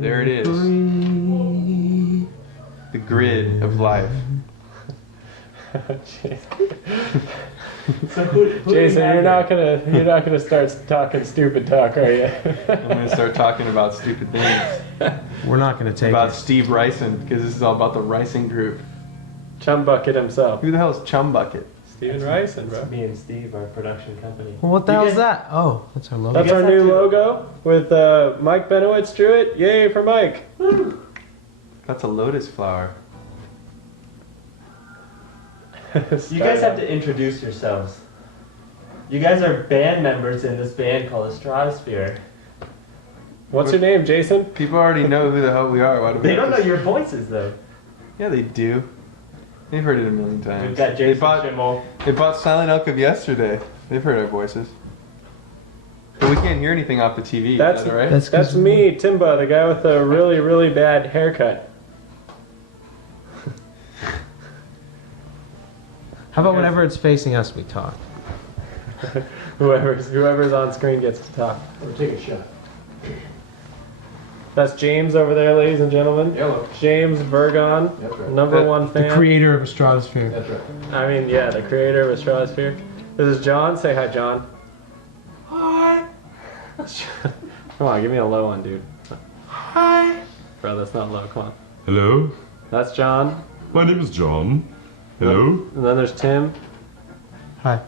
There it is. The grid of life. Jason, you're not gonna start talking stupid talk, are you? I'm gonna start talking about stupid things. We're not gonna take about it. Steve Ricin, because this is all about the Ricin group. Chum Bucket himself. Who the hell is Chum Bucket? Steven Ricin, bro. Me and Steve, our production company. Well, what the hell is that? Oh, that's our logo. That's our new logo with Mike Benowitz drew it. Yay for Mike! That's a lotus flower. You guys have to introduce yourselves. You guys are band members in this band called Estradasphere. What's your name, Jason? People already know who the hell we are. Why do we They have don't know to- your voices though. Yeah, they do. They've heard it a million times. We've got Jason Schimmel. They bought Silent Elk of yesterday. They've heard our voices. But we can't hear anything off the TV. That's is that right? That's me, Timba, the guy with the really, really bad haircut. How about whenever it's facing us, we talk? Whoever's on screen gets to talk. Or take a shot. That's James over there, ladies and gentlemen. Yellow. James Vergon, That's right. number one fan. The creator of Estradasphere. That's right. I mean, yeah, the creator of Estradasphere. This is John. Say hi, John. Hi. Come on, give me a low one, dude. Hi. Bro, that's not low. Come on. Hello, That's John. my name is John. Hello. And then there's Tim. Hi.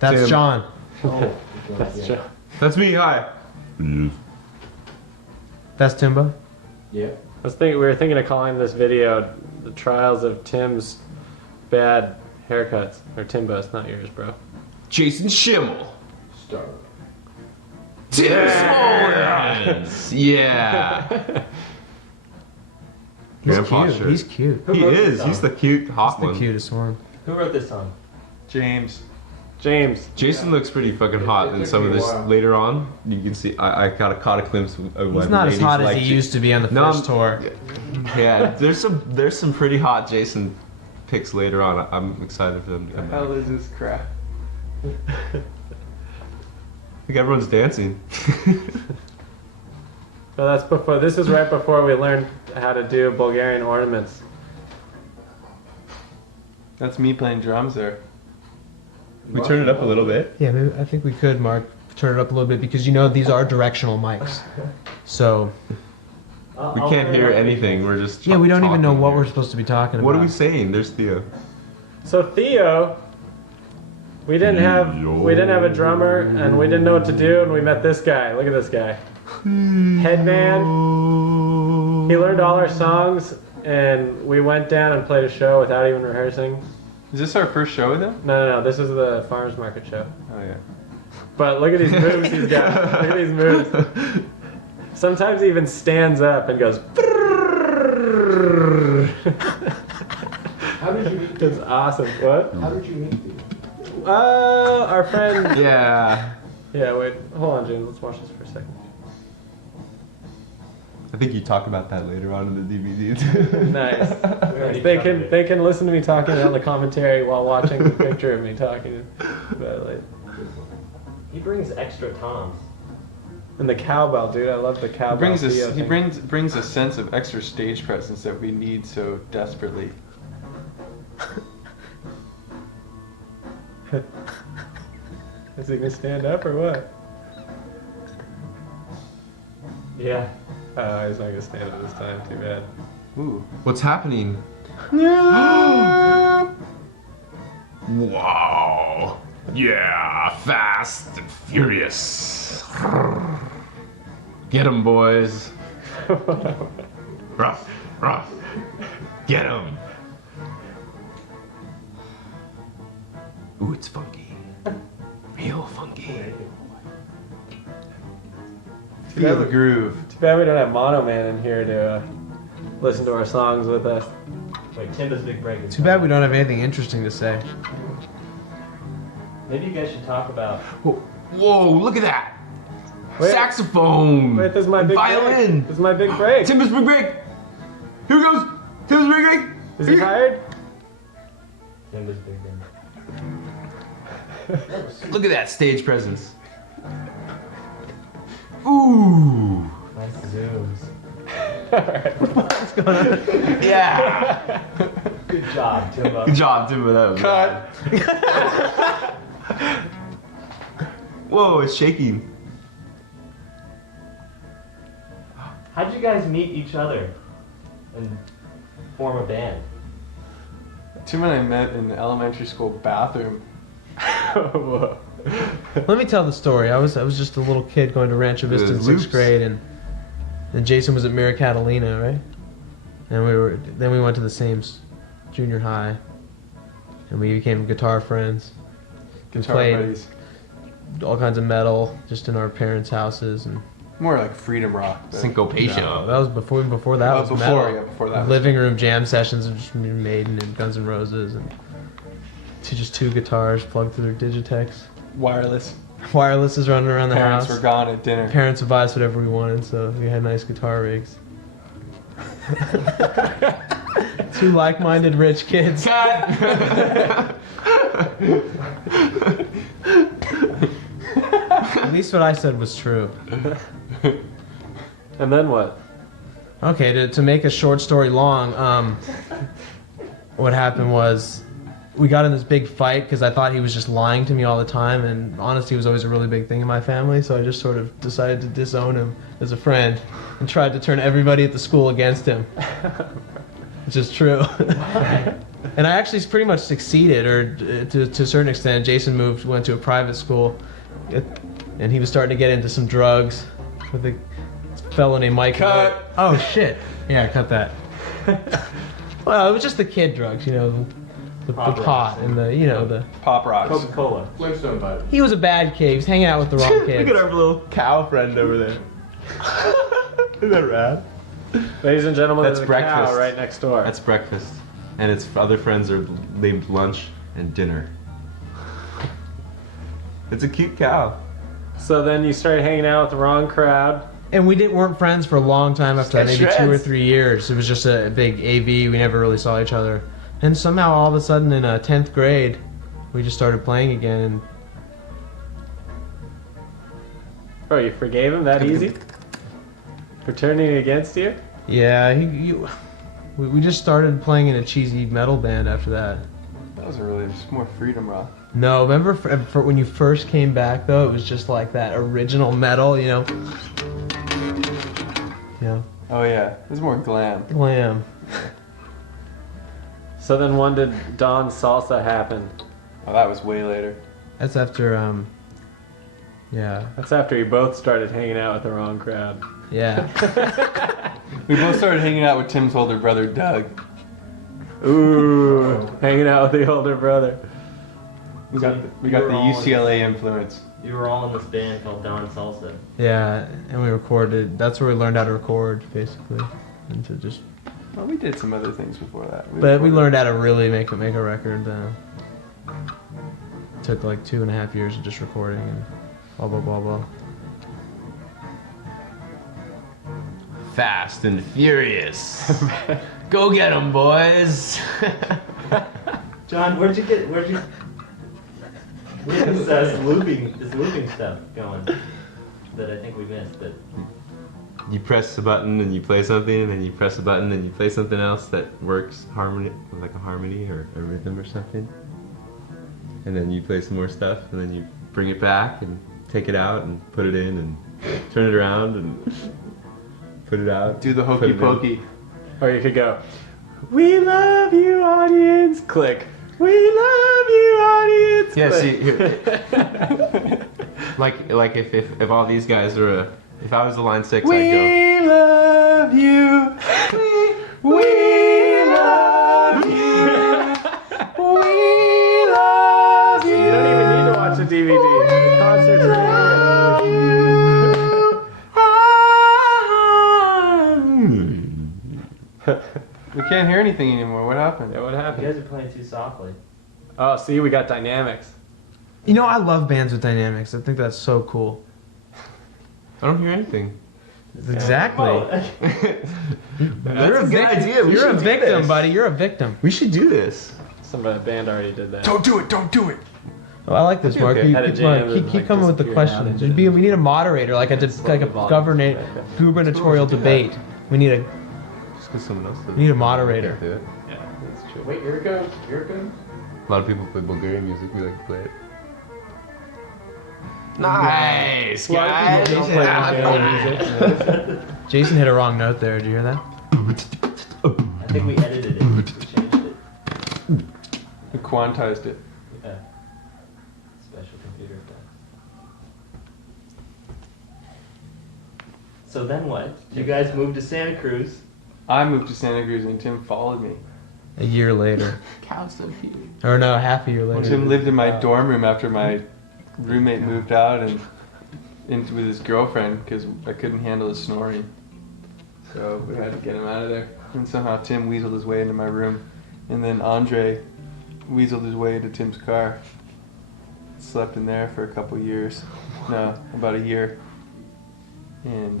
That's Tim. John. Oh, That's yeah. John. That's me. Hi. Yes. That's Timba. Yeah. We were thinking of calling this video "The Trials of Tim's Bad Haircuts." Or Timba's, not yours, bro. Jason Schimmel. Star. Tim Smolens. Yeah. He's Grandpa cute. shirt. He's cute. Who He wrote this is. song? He's the cute, hot He's the one. cutest one. Who wrote this song? James. James. Jason looks pretty fucking hot in some of this later on. You can see I caught a glimpse of He's when not as ladies hot as like he Ja- used to be on the No, first tour. Yeah, there's some pretty hot Jason pics later on. I'm excited for them to What come the hell out. is this crap? I think everyone's dancing. So that's before. This is right before we learned how to do Bulgarian ornaments. That's me playing drums there. We turn it up a little bit. Yeah, maybe, I think we could, Mark, turn it up a little bit because you know these are directional mics. So We can't hear anything. We're just yeah, we don't even know talking what here. we're supposed to be talking about. What are we saying? There's Theo. So Theo, we didn't have a drummer and we didn't know what to do, and we met this guy. Look at this guy. Headband. He learned all our songs, and we went down and played a show without even rehearsing. Is this our first show with him? No. This is the farmers market show. Oh yeah. But look at these moves he's got. Look at these moves. Sometimes he even stands up and goes. How did you meet It's awesome. What? How did you meet these? Our friend. Yeah. Yeah, wait. Hold on, James. Let's watch this for a second. I think you talk about that later on in the DVD too. Nice. They can listen to me talking on the commentary while watching the picture of me talking. But, like, He brings extra toms. and the cowbell, dude. I love the cowbell. He brings a sense of extra stage presence that we need so desperately. Is he gonna stand up or what? Yeah. Oh, he's not gonna stand up this time. Too bad. Ooh. What's happening? Wow. Yeah, fast and furious. Get 'em, boys. Rough, rough. Get 'em. Ooh, it's funky. Real funky. Feel the groove. Too bad we don't have Mono Man in here to listen to our songs with us. Wait, Timba's big break. is Too bad coming. we don't have anything interesting to say. Maybe you guys should talk about. Whoa, look at that. Wait. Saxophone. Wait, this is my big Violin. break. This is my big break. Timber's big break. Here it goes. Timber's big break. Is he tired? Timba's big break. Look at that stage presence. Ooh. Nice zooms. What's going on? Yeah. Good job, Timba. Good job, Timba. That was Cut. Whoa, it's shaking. How'd you guys meet each other and form a band? Tim and I met in the elementary school bathroom. Whoa. Let me tell the story. I was just a little kid going to Rancho Vista in Loops. 6th grade, and Jason was at Mira Catalina, right? And we went to the same junior high, and we became guitar friends. Guitar played buddies. all kinds of metal just in our parents' houses, and More like freedom rock. but- Syncopation. no, that was before that was before, metal. yeah, before that was- Living room jam sessions of just Maiden and Guns N' Roses, and just two guitars plugged through their Digitex. Wireless. Wireless is running around the Parents house. were gone at dinner. Parents would buy us whatever we wanted, so we had nice guitar rigs. Two like-minded rich kids. At least what I said was true. And then what? Okay, to make a short story long, what happened was we got in this big fight because I thought he was just lying to me all the time, and honesty was always a really big thing in my family, so I just sort of decided to disown him as a friend and tried to turn everybody at the school against him. Which is true. And I actually pretty much succeeded, or to a certain extent. Jason went to a private school, and he was starting to get into some drugs with a fellow named Mike. Cut. Oh shit! Yeah, cut that. Well, it was just the kid drugs, you know, the Pop pot rocks. and the. Pop rocks. Coca-Cola. Flintstone vibe. He was a bad kid. He was hanging out with the wrong kids. Look at our little cow friend over there. Isn't that rad? Ladies and gentlemen, That's there's a breakfast. cow right next door. That's breakfast. And its other friends are named lunch and dinner. It's a cute cow. So then you started hanging out with the wrong crowd. And we weren't friends for a long time after that, Get maybe 2 or shreds. 3 years. It was just a big AV. We never really saw each other. And somehow, all of a sudden, in 10th grade, we just started playing again. And Oh, you forgave him that easy? For turning it against you? yeah, we just started playing in a cheesy metal band after that. That was really just more freedom rock. No, remember for when you first came back, though, it was just like that original metal, you know? Oh yeah, it was more glam. Glam. So then when did Don Salsa happen? Oh, that was way later. That's after, yeah. That's after you both started hanging out with the wrong crowd. Yeah. We both started hanging out with Tim's older brother, Doug. Ooh, hanging out with the older brother. We got the UCLA influence. You were all in this band called Don Salsa. Yeah, and we recorded. That's where we learned how to record, basically. And to just. Well, we did some other things before that. But we recorded. learned how to really make a record. Took like 2.5 years of just recording and blah blah blah blah. Fast and furious. Go get 'em, boys. John, where'd you get this looping stuff going that I think we missed? That You press a button and you play something, and then you press a button and you play something else that works like a harmony or a rhythm or something. And then you play some more stuff, and then you bring it back and take it out and put it in and turn it around and put it out. Do the put hokey it in. pokey. Or you could go, "We love you, audience." Click. "We love you, audience." Yeah, click. see, here, like if all these guys were if I was the line 6, I'd We love you. We love you. We love you. You don't even need to watch a DVD. The concert's We can't hear anything anymore. What happened? Yeah, what you happened? guys are playing too softly. Oh, see, we got dynamics. You know, I love bands with dynamics. I think that's so cool. I don't hear anything. Exactly. Oh, That's a good idea. We You're a should do victim, this. buddy. You're a victim. We should do this. Some band already did that. Don't do it. Don't do it. Oh, I like this, Mark. okay. You Had a keep, jam and, keep like, coming with the disappeared out questions. into We need a moderator, like a gubernatorial debate. We need a Just because someone else does We need a it. moderator. Do it. Yeah, that's true. Wait, here it goes. Here it goes. A lot of people play Bulgarian music. We like to play it. Nice, A lot of people don't play Bulgarian music. Jason hit a wrong note there. Did you hear that? I think we edited it. We changed it. We quantized it. Yeah. Special computer effect. So then what? You guys moved to Santa Cruz. I moved to Santa Cruz and Tim followed me. A year later, Cow's so cute. or no, half a year later. Tim lived in my dorm room after my roommate moved out and into with his girlfriend because I couldn't handle his snoring. So we had to get him out of there. And somehow Tim weaseled his way into my room. And then Andre weaseled his way into Tim's car. Slept in there for a couple years. No, about a year. And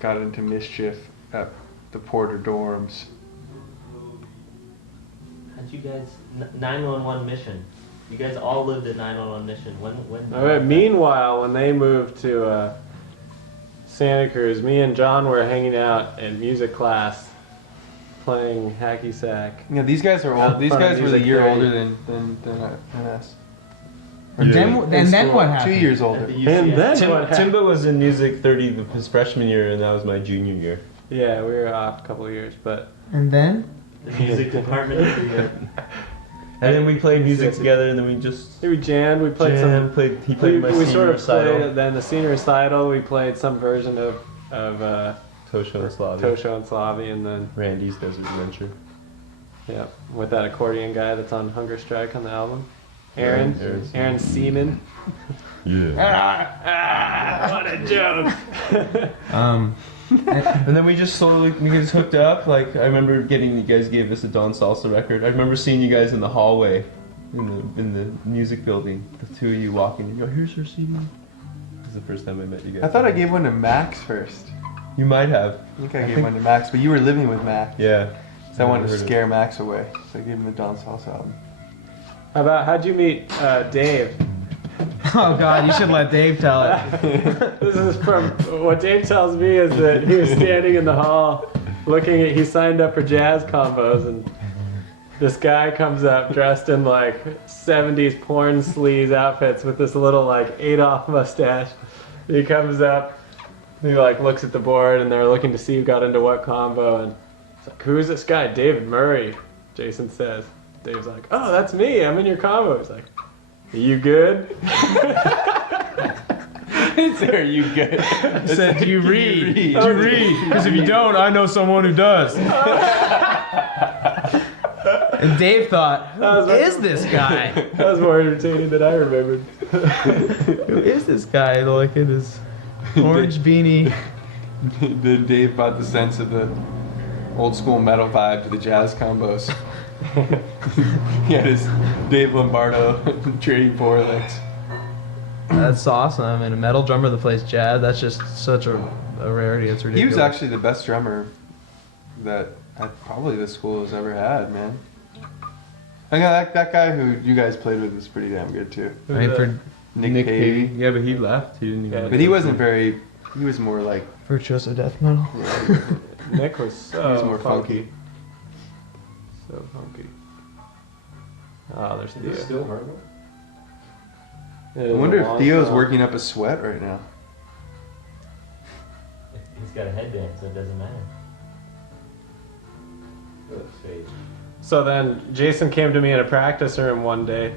got into mischief at the Porter dorms. How'd you guys 911 mission? You guys all lived at 911 mission. When? All right. Meanwhile, when they moved to Santa Cruz, me and John were hanging out in music class, playing hacky sack. Yeah, these guys are Out old. These front of guys were a Music year 30. older than us. And then, In and then school, what 2 happened? years At older. the And UCF. then what happened? Timba was in Music 30 his freshman year, and that was my junior year. Yeah, we were off a couple of years, but And then? The music department. And then we played music together, and then we just we jammed. We played some. Played. He We, played my we senior sort of recital. played. Then the senior recital, we played some version of Tosho and Slavia. Tosho and Slavi, and then Randy's Desert Adventure. yeah, with that accordion guy that's on Hunger Strike on the album, Aaron, Aaron Aaron Seaman. Yeah. What a joke! And then we just slowly we just hooked up. Like I remember getting you guys gave us a Don Salsa record. I remember seeing you guys in the hallway, in the music building. The two of you walking. And you go, here's her CD. This is the first time I met you guys. I thought I gave one to Max first. You might have. I think I gave one to Max, but you were living with Max. Yeah. So I wanted to Heard of scare Max away. So I gave him the Don Salsa album. How'd you meet Dave? Oh God, you should let Dave tell it. This is from what Dave tells me is that he was standing in the hall looking at. He signed up for jazz combos, and this guy comes up dressed in like 70s porn sleaze outfits with this little like Adolf mustache. He comes up, he like looks at the board, and they're looking to see who got into what combo. And it's like, who's this guy? David Murray. Jason says. Dave's like, oh, that's me. I'm in your combo. He's like, are you good? Are you good? I said, do you read? Do read? you read? Because if you don't, I know someone who does. And Dave thought, who is this guy? That was more entertaining than I remembered. Who is this guy? Like in his orange beanie. Then Dave brought the sense of the old school metal vibe to the jazz combos. He had his Dave Lombardo trading four licks. That's awesome. And a metal drummer that plays jazz, that's just such a rarity. It's ridiculous. He was actually the best drummer that probably this school has ever had, man. I know that guy who you guys played with is pretty damn good too. I mean, for Nick Pavey. Yeah, but he left. He didn't even. Yeah. But he wasn't very. He was more like. virtuoso death metal. Nick was so He was more funky. So funky. Oh, there's Is it Theo. still Vergon? It I is wonder a if long Theo's song. working up a sweat right now. He's got a headband, so it doesn't matter. Let's see. So then Jason came to me in a practice room one day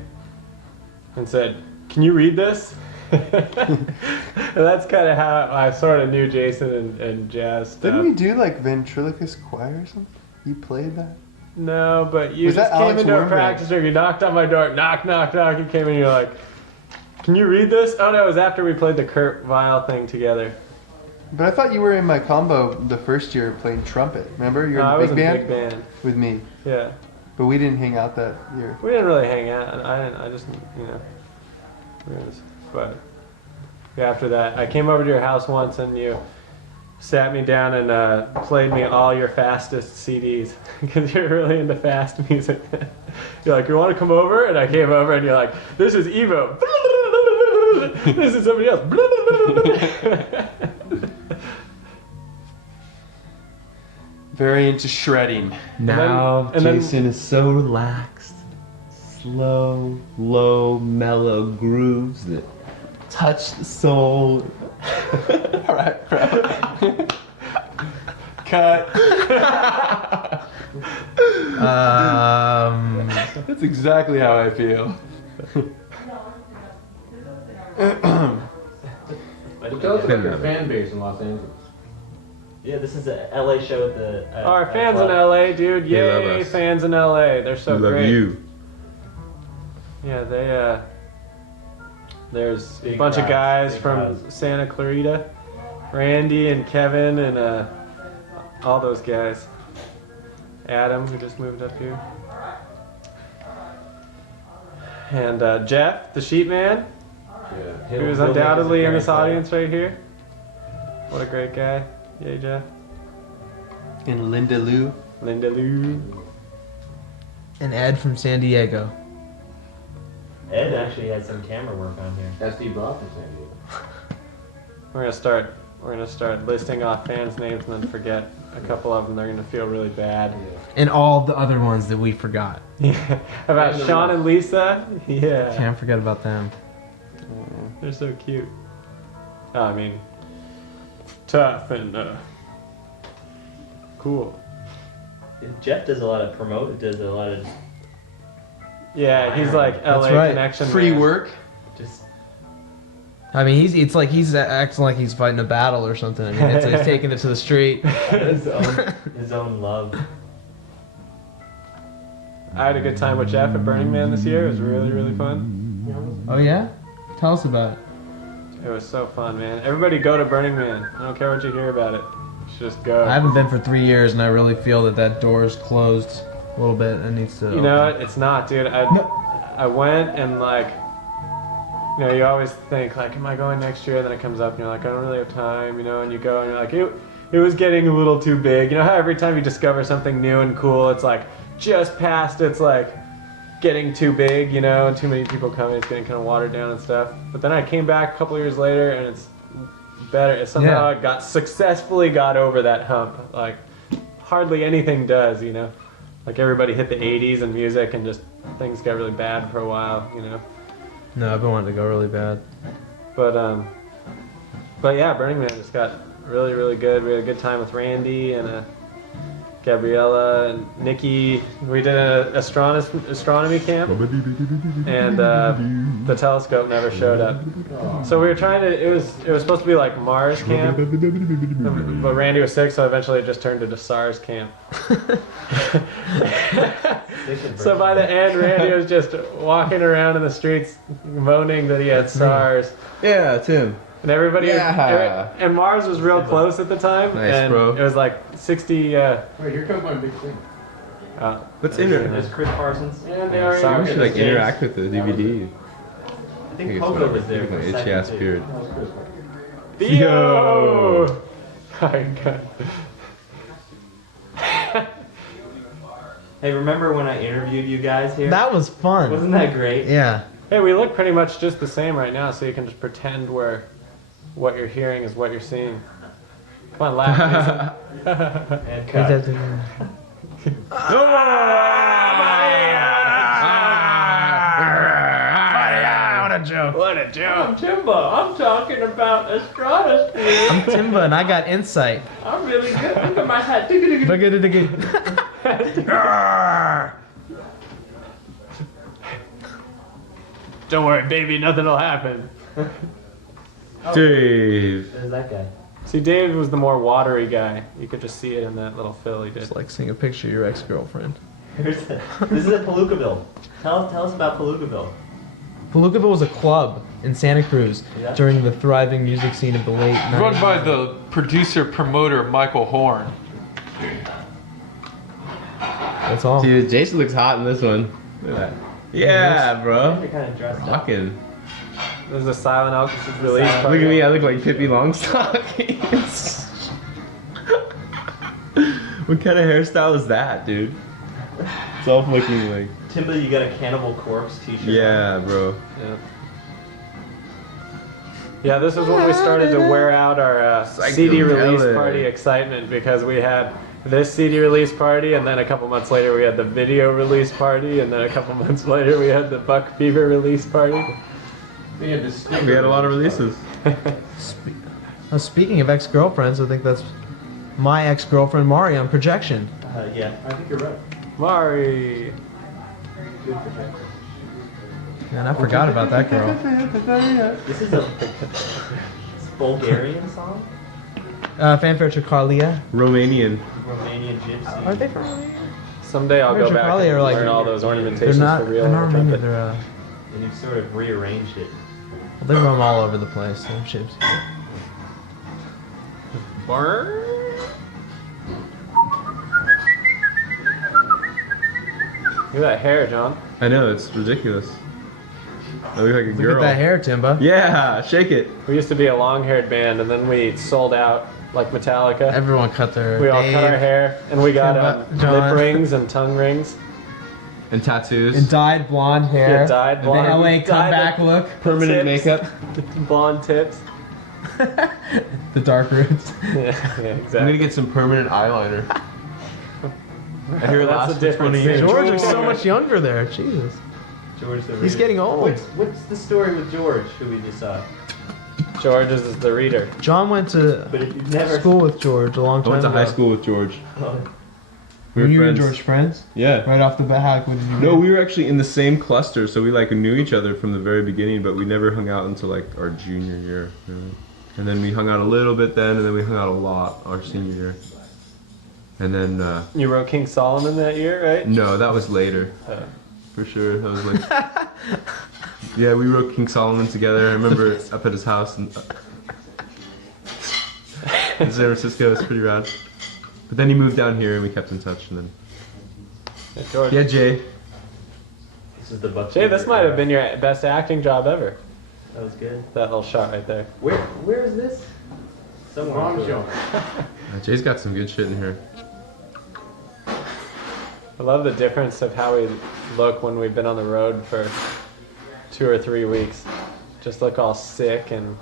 and said, "Can you read this?" And that's kind of how I sort of knew Jason and jazz stuff. Didn't we do like ventriloquist choir or something? You played that? No, but you Was just that came Alex into a Wurmbrand? practice room. You knocked on my door. Knock, knock, knock. You came in. You're like, "Can you read this?" Oh no, it was after we played the Kurt Weill thing together. But I thought you were in my combo the first year playing trumpet. Remember? You're No, I in was the in big band big band. with me. Yeah, But we didn't hang out that year. we didn't really hang out. I just, you know, it was- but yeah, after that, I came over to your house once and you sat me down and played me all your fastest CDs because you're really into fast music. You're like, you want to come over? And I came over and you're like, this is Evo. This is somebody else. Very into shredding. Now and then- Jason is so relaxed. Slow, low, mellow grooves that touch the soul. All right, bro. Cut. That's exactly how I feel. But tell us about your fan base in Los Angeles. Yeah, this is a LA show at the. Our fans in LA, dude. They love Yay, us. fans in LA. They're so We love great. you. Yeah, they there's a Big bunch of crowds, guys big from crowds. Santa Clarita, Randy and Kevin and all those guys. Adam, who just moved up here, and Jeff, the sheep man, Yeah. who is undoubtedly in this audience right here. What a great guy. Yay, Jeff. In Linda Lou. Linda Lou. And Ed from San Diego. Ed actually had some camera work on here. That's Steve Bob from San Diego. We're gonna start listing off fans' names and then forget a couple of them. They're gonna feel really bad. And all the other ones that we forgot. Yeah. About And Sean and Lisa? Yeah. Can't forget about them. They're so cute. Oh, I mean, tough and cool. Jeff does a lot of Yeah, he's like That's LA right. connection. Free man. work. just I mean, it's like he's acting like he's fighting a battle or something. I mean, he's taking it to the street. his own love. I had a good time with Jeff at Burning Man this year. It was really, really fun. Oh yeah? Tell us about it. It was so fun, man. Everybody go to Burning Man. I don't care what you hear about it. You should just go. I haven't been for 3 years, and I really feel that door is closed a little bit. It needs to. You know what? It's not, dude. I went and like, you know, you always think like, am I going next year? And then it comes up and you're like, I don't really have time, you know, and you go and you're like, it was getting a little too big. You know how every time you discover something new and cool, it's like just past it's like getting too big, you know, and too many people coming, it's getting kind of watered down and stuff. But then I came back a couple years later and it's better. It somehow Yeah. successfully got over that hump. Like hardly anything does, you know. Like everybody hit the 80s in music and just things got really bad for a while, you know. No, I've been wanting to go really bad. But yeah, Burning Man just got really, really good. We had a good time with Randy and Gabriella and Nikki. We did an astronomy camp, and the telescope never showed up. So we were trying to. It was supposed to be like Mars camp, but Randy was sick, so eventually it just turned into SARS camp. So by the end, Randy was just walking around in the streets moaning that he had SARS. Yeah, Tim. And everybody, Yeah. and Mars was real close at the time, Nice, and bro. it was like 60. Wait, here comes my big thing. What's There's Chris Parsons. And they Yeah, are sorry. We should like interact with the DVD. I think Pogo was there for a Itchy second ass too. beard. Theo! My God. Hey, remember when I interviewed you guys here? That was fun. Wasn't that great? Yeah. Hey, we look pretty much just the same right now, so you can just pretend what you're hearing is what you're seeing. Come on, laugh. And cut. What a joke. What a joke. Timba, I'm talking about Estradasphere. I'm Timba, and I got insight. I'm really good. Look at my hat. Don't worry, baby, nothing will happen. Dave. There's that guy. See, Dave was the more watery guy. You could just see it in that little fill he did. It's like seeing a picture of your ex-girlfriend. This is at Palookaville. Tell us about Palookaville. Palookaville was a club in Santa Cruz Yeah. during the thriving music scene of the late 90s. Run by the producer-promoter Michael Horn. That's all. Dude, Jason looks hot in this one. Look at that. Yeah, bro. You're kind of dressed up. Rockin'. This is a silent alcohol release. Look at me, I look like Pippi Longstocking. What kind of hairstyle is that, dude? It's all looking like. Timba, you got a Cannibal Corpse t-shirt. Yeah, bro. Yeah. Yeah, this is when we started to wear out our CD release Psychedelic. party excitement because we had this CD release party, and then a couple months later we had the video release party, and then a couple months later we had the Buck Fever release party. We had this We had a lot of releases. Speaking of ex-girlfriends, I think that's my ex-girlfriend Mari on projection. Yeah. I think you're right. Mari. Man, I forgot about that girl. This is a Bulgarian song? Fanfare Chakalia. Romanian. Romanian gypsy. Are they from Romania? Someday I'll go They're back probably and are like- learn all those They're ornamentations not. for They're real. not Romania. They're And you've sort of rearranged it. they roam all over the place. Them ships. Burn. Look at that hair, John. I know, it's ridiculous. I look like a Look girl. at that hair, Timba. Yeah, shake it. We used to be a long-haired band, and then we sold out like Metallica. Everyone cut their. We all cut our Dave, hair, and we got John. lip rings and tongue rings. And tattoos. and dyed blonde hair. Yeah, dyed The blonde. LA Dyed comeback the- look. permanent tips. makeup. Blonde tips. The dark roots. Yeah, yeah, I'm gonna exactly. get some permanent eyeliner. I hear it That's lasts a for different 20 years. thing. George is so much younger there. Jesus. George the He's Reader. getting old. What's the story with George, who we just saw? George is the reader. John went to But if you've never... school with George a long I time went to ago. high school with George. Oh, We Were were you and friends. George friends? Yeah. Right off the bat, how what did you No, do? we were actually in the same cluster, so we like knew each other from the very beginning, but we never hung out until like our junior year. Really. And then we hung out a little bit then, and then we hung out a lot our senior year. And then You wrote King Solomon that year, right? no, that was later. For sure. That was like yeah, we wrote King Solomon together. I remember up at his house in San Francisco. It was pretty rad. But then he moved down here and we kept in touch and then Yeah, George. yeah, Jay. this is the Buck. Jay, this might have been your best acting job ever. That was good. That little shot right there. Where is this? Somewhere. Wrong show. Jay's got some good shit in here. I love the difference of how we look when we've been on the road for 2 or 3 weeks. Just look all sick and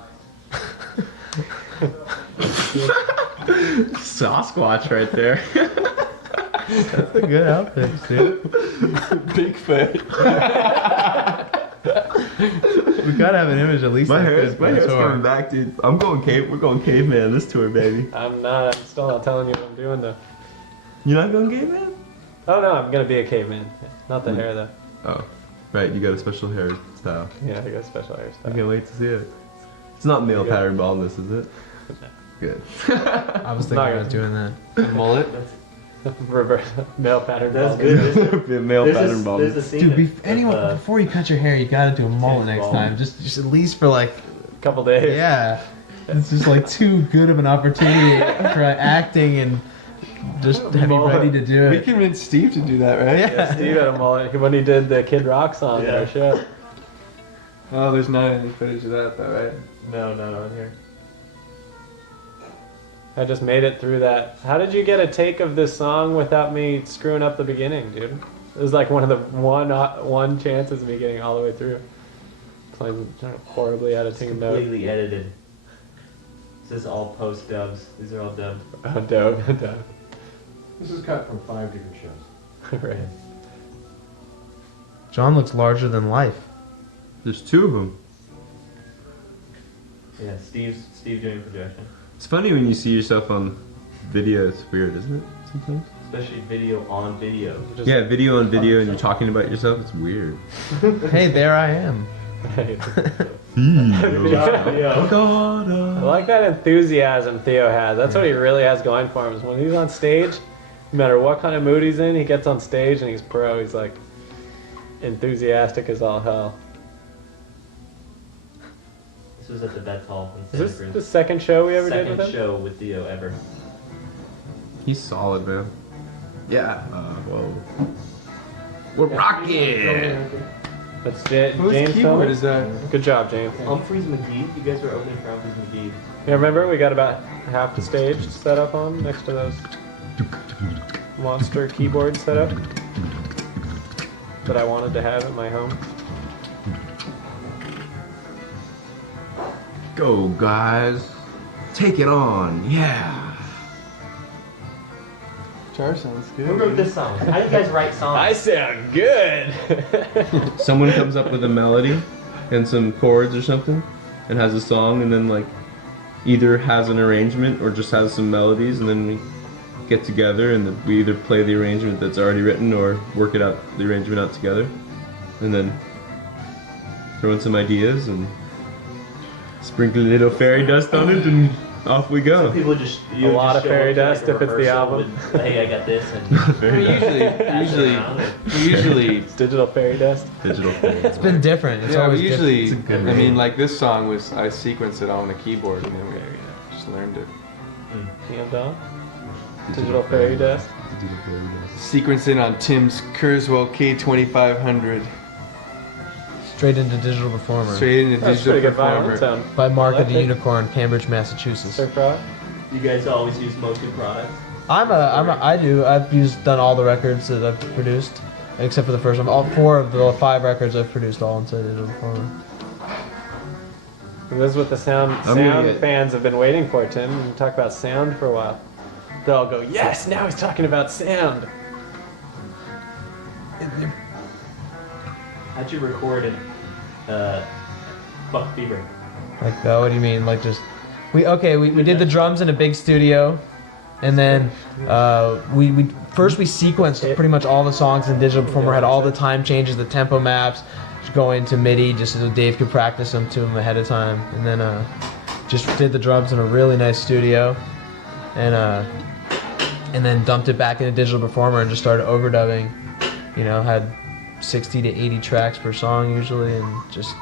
Sasquatch right there. That's a good outfit, dude. Bigfoot. We gotta have an image at least. My like hair's this for the tour. coming back, dude. I'm going cave. We're going caveman this tour, baby. I'm still not telling you what I'm doing though. You're not going caveman? Oh no, I'm gonna be a caveman. Not the hair though. Oh, right. You got a special hairstyle. Yeah, I got special I hairstyle. can't wait to see it. It's not male Yeah. pattern baldness, is it? Good. I was thinking Not about doing that. Mullet. Reverse male pattern. That's baldness. good. male There's pattern a baldness. scene Dude, of, anyone before you cut your hair, you gotta do a mullet James next Bond. time. Just at least for like, Couple days. yeah. It's just like too good of an opportunity for acting and just have you Mullet. ready to do We it. convinced Steve to do that, right? Yeah, Steve had a mullet when he did the Kid Rock song on Yeah. our show. Oh, there's not any footage of that though, right? No, not on here. I just made it through that. How did you get a take of this song without me screwing up the beginning, dude? It was like one of the one chances of me getting all the way through. Playing horribly out of tune note. Completely edited. This is all post dubs. These are all dubbed. Oh, dope, dope. This is cut from 5 different shows. Right. John looks larger than life. There's 2 of them. Yeah, Steve doing projection. It's funny when you see yourself on video. It's weird, isn't it? Sometimes. Especially video on video. Just- Yeah, video on video, and you're talking about yourself. It's weird. Hey, there I am. I God. like that enthusiasm Theo has. That's what he really has going for him. Is when he's on stage, no matter what kind of mood he's in, he gets on stage and he's pro. He's like enthusiastic as all hell. This was at the Betts Hall in Is Santa this Cruz. the second show we ever did Second with him? show with Theo ever. He's solid, man. Yeah. Whoa. We're rocking. That's Whose James. keyboard Tillman. is that? Good job, James. Humphreys McGee. You guys were opening for Humphreys McGee. Yeah, remember we got about half the stage set up on next to those monster keyboard setup that I wanted to have at my home. Go, guys. Take it on. Yeah. Guitar sounds good. Who wrote this song? How do you guys write songs? I sound good. Someone comes up with a melody and some chords or something and has a song, and then like either has an arrangement or just has some melodies, and then we get together and we either play the arrangement that's already written or work it out, the arrangement out together, and then throw in some ideas and sprinkle a little fairy dust on it, and off we go. Some people just A lot of fairy dust if it's the album. Hey, I got this. And Usually, It's digital fairy dust. Digital fairy It's been different. It's yeah, always we usually, It's a good I mean, name. like this song was, I sequenced it all on a keyboard and then we just learned it. Hand on. Digital fairy dust. Digital fairy dust. Sequencing on Tim's Kurzweil K2500. straight into Digital Performer Straight into That's Digital pretty good violin Performer. sound. by Mark I of the think- Unicorn, Cambridge, Massachusetts. Their product? You guys always use Motu products? I've done all the records that I've produced, except for the first one. All 4 of the 5 records I've produced all inside Digital Performer. This is what the sound gonna- fans have been waiting for, Tim. You talk about sound for a while. They'll all go, yes, now he's talking about sound. How'd you record in Buck Fever? Like, what do you mean? Like, just we did the drums in a big studio, and then we sequenced pretty much all the songs in Digital Performer. Had all the time changes, the tempo maps, just going to MIDI just so Dave could practice them to him ahead of time, and then just did the drums in a really nice studio, and then dumped it back into Digital Performer and just started overdubbing. You know, had 60 to 80 tracks per song usually, and just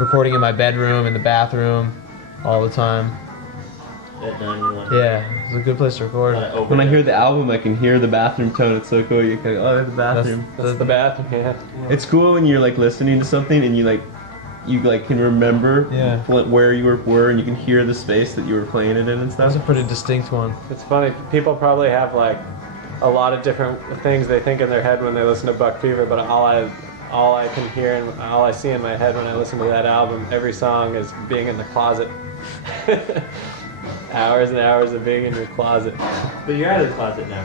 recording in my bedroom, in the bathroom, all the time. At 91. Yeah, it's a good place to record. When I hear the album, I can hear the bathroom tone. It's so cool. You can go, oh, the bathroom. That's the bathroom, yeah. It's cool when you're like listening to something and you can remember Yeah. where you were and you can hear the space that you were playing it in and That's stuff. a pretty distinct one. It's funny, people probably have like a lot of different things they think in their head when they listen to Buck Fever, but all I can hear and all I see in my head when I listen to that album, every song is being in the closet. Hours and hours of being in your closet. But you're out of the closet now.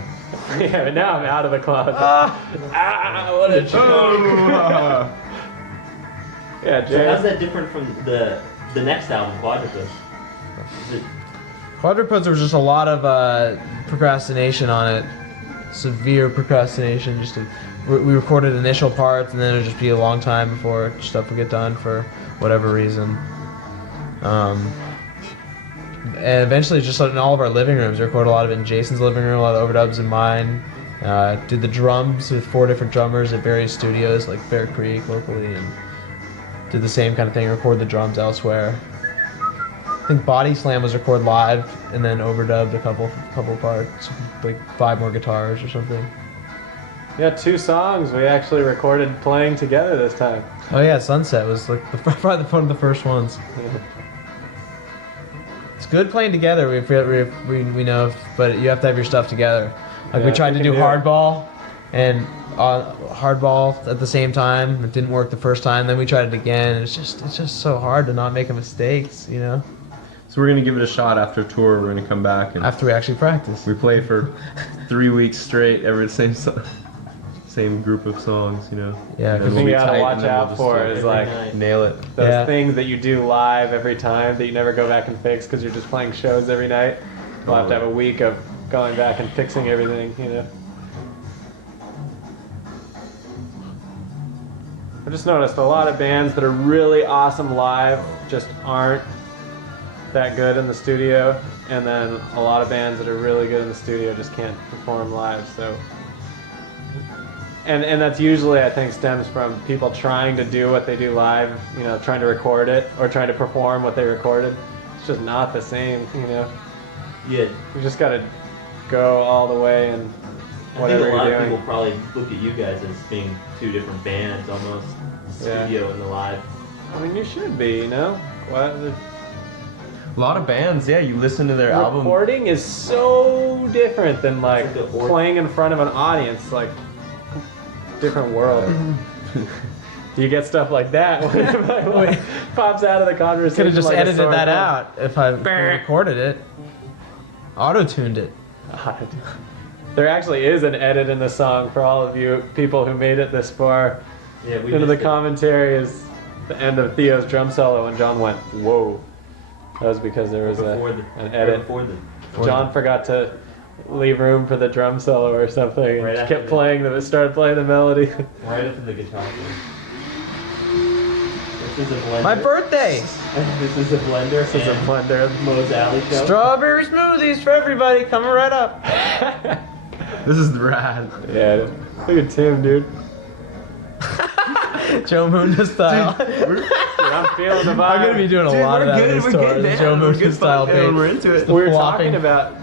Yeah, but now I'm out of the closet. What a joke! Yeah, So how's Jared. that different from the next album, Quadrupus? Is it Quadrupeds, there was just a lot of procrastination on it. Severe procrastination. We recorded initial parts, and then it would just be a long time before stuff would get done for whatever reason. And eventually, just in all of our living rooms, we recorded a lot of it in Jason's living room, a lot of overdubs in mine. Did the drums with 4 different drummers at various studios, like Bear Creek locally, and did the same kind of thing, record the drums elsewhere. I think Body Slam was recorded live and then overdubbed a couple parts, like 5 more guitars or something. Yeah, 2 songs we actually recorded playing together this time. Oh yeah, Sunset was like probably one of the first ones. It's good playing together. We know, but you have to have your stuff together. Like Yeah, we tried we to can do do it. hardball and hardball at the same time. It didn't work the first time. Then we tried it again. It's just so hard to not make mistakes, you know. So we're gonna give it a shot after tour. We're gonna come back and After we actually practice. we play for 3 weeks straight, every same group of songs, you know. Yeah, And The then thing we'll you be gotta tight, watch and then we'll out just for like is like nail it. those Yeah. things that you do live every time that you never go back and fix because you're just playing shows every night. We'll have to have a week of going back and fixing everything, you know. I just noticed a lot of bands that are really awesome live just aren't that good in the studio, and then a lot of bands that are really good in the studio just can't perform live. So, and that's usually, I think, stems from people trying to do what they do live, you know, trying to record it or trying to perform what they recorded. It's just not the same, you know. Yeah, You just gotta go all the way and I think whatever a lot you're of doing. people probably look at you guys as being 2 different bands almost. The Yeah. studio and the live. I mean, you should be, you know. What? A lot of bands, yeah, you listen to their album. Recording is so different than like playing in front of an audience, like different world. You get stuff like that when it pops out of the conversation. Could have just like a edited sore that thumb. out if I recorded it. Auto-tuned it. There actually is an edit in the song for all of you people who made it this far. Yeah, we Into the missed it. commentary is the end of Theo's drum solo, and John went, "Whoa!" That was because there was an edit. Before the John forgot to leave room for the drum solo or something, and Right just after kept the- playing them. It started playing the melody. right after the guitar. This is a blender. My birthday! This is a blender. This is a blender. Moe's Alley show. Strawberry smoothies for everybody, coming right up. This is rad. Yeah, look at Tim, dude. Joe Munda style. Dude, I'm feeling the vibe. I'm gonna be doing a lot of that in this tour. The Joe Munda style thing. We're into it. We were flopping. talking about.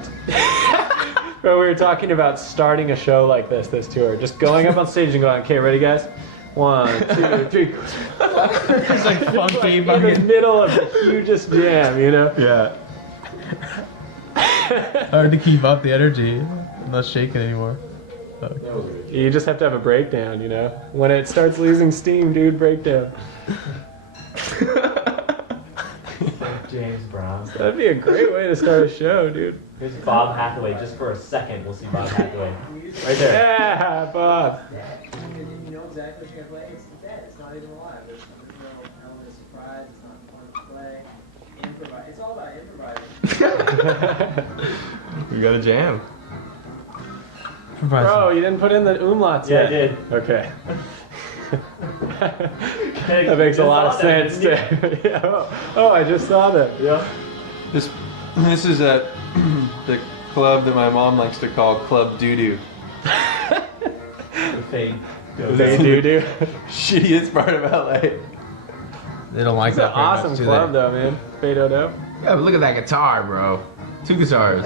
Bro, we were talking about starting a show like this tour. Just going up on stage and going, "Okay, ready, guys? 1, 2, 3." It's like funky, Like in the fucking. middle of the hugest jam, you know? Yeah. Hard to keep up the energy. I'm not shaking anymore. You just have to have a breakdown, you know? When it starts losing steam, dude, breakdown. James Brown. That'd be a great way to start a show, dude. Here's Bob Hathaway. Just for a second, we'll see Bob Hathaway. Right there. Yeah, Bob. You know exactly what you're gonna play. It's dead. It's not even alive. There's no element of surprise. It's not fun to play. Improvise. It's all about improvising. We got a jam. Bro, you didn't put in the umlauts Yeah, I yet. did. Okay. That makes a lot of sense. Too. Yeah. Oh, I just saw that. Yeah. This is at the club that my mom likes to call Club Doo-Doo. Fade. They do. Shittiest part of LA. They don't like It's an that very awesome much, do club, they? though, man. Fado. Yeah, but look at that guitar, bro. 2 guitars.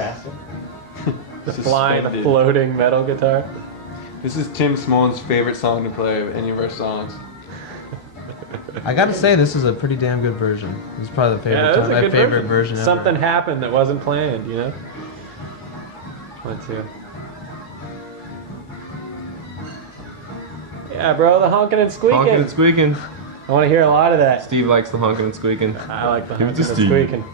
The flying, the Suspended. floating metal guitar. This is Tim Smolens' favorite song to play of any of our songs. I gotta say, this is a pretty damn good version. This is probably the favorite Yeah, that's time, a my good favorite version ever. Something happened that wasn't planned, you know? 1, 2. Yeah, bro, the honking and squeaking. Honking and squeaking. I want to hear a lot of that. Steve likes the honking and squeaking. I like the Give it honking to and Steve. squeaking.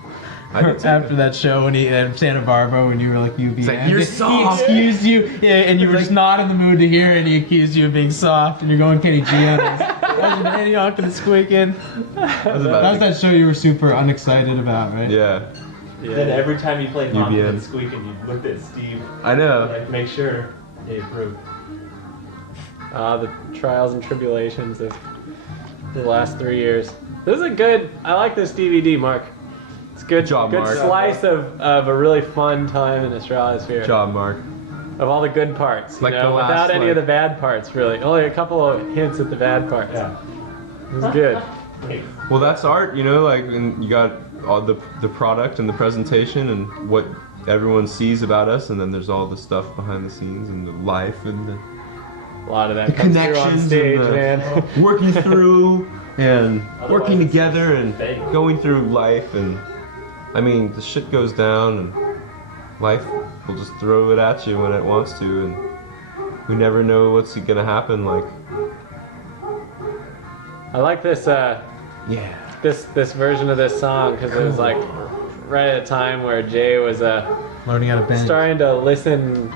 I do too. After that show when he in Santa Barbara when you were like you being like, "You're he soft." excused you and you were just not in the mood to hear it and he accused you of being soft and you're going Kenny G on us. Any honking and squeaking. That was that show you were super unexcited about, right? Yeah, Then every time you played honking UBN. and squeaking, you looked at Steve. I know. Like, make sure he approved. The trials and tribulations of the last 3 years. This is a good. I like this DVD, Mark. It's good. Good job, good Mark. slice of a really fun time in Estradasphere. Good job, Mark. Of all the good parts, you Like know, the last, without any like- of the bad parts, really. Only a couple of hints at the bad parts. Yeah. It was good. Well, that's art, you know. Like, and you got all the product and the presentation and what everyone sees about us, and then there's all the stuff behind the scenes and the life and the A lot of that The comes through on connections stage, and the- man. working through and Otherwise working it's together and fake. going through life. And I mean, the shit goes down and life will just throw it at you when it wants to, and we never know what's gonna happen. Like, I like this yeah, this version of this song because it was like right at a time where Jay was Learning how to bend. starting to listen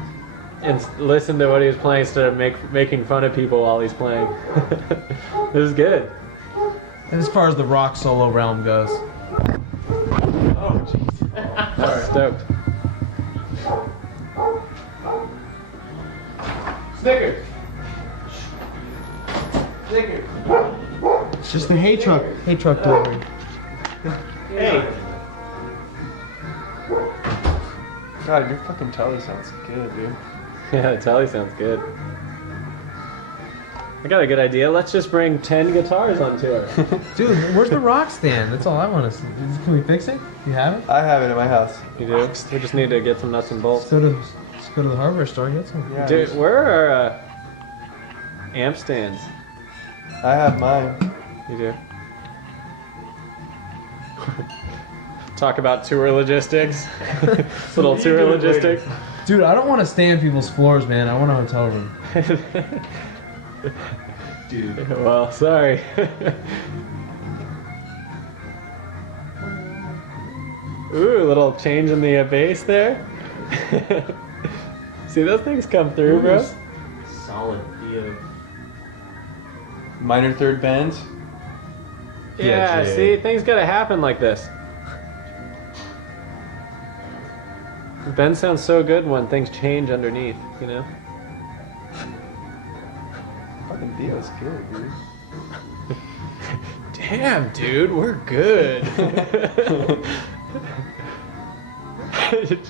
to what he was playing instead of making fun of people while he's playing. It was good. And as far as the rock solo realm goes. Oh jeez. I'm stoked. Snickers. Snickers. It's just the hay truck delivery. Hey. God, your fucking telly sounds good, dude. Yeah, the telly sounds good. I got a good idea. Let's just bring 10 guitars on tour. Dude, where's the rock stand? That's all I want to see. Can we fix it? You have it? I have it at my house. You do? We just need to get some nuts and bolts. Let's go to the hardware store and get some. Yeah, Dude, where are our amp stands? I have mine. You do? Talk about tour logistics. Little tour logistics. Dude, I don't want to stay in people's floors, man. I want a hotel room. Dude. Well, sorry. Ooh, a little change in the bass there. See those things come through, bro? Solid Theo. Minor third bends. Yeah, Jay. see, things gotta happen like this. Ben sounds so good when things change underneath, you know? Fucking Dio's good, dude. Damn, dude, we're good.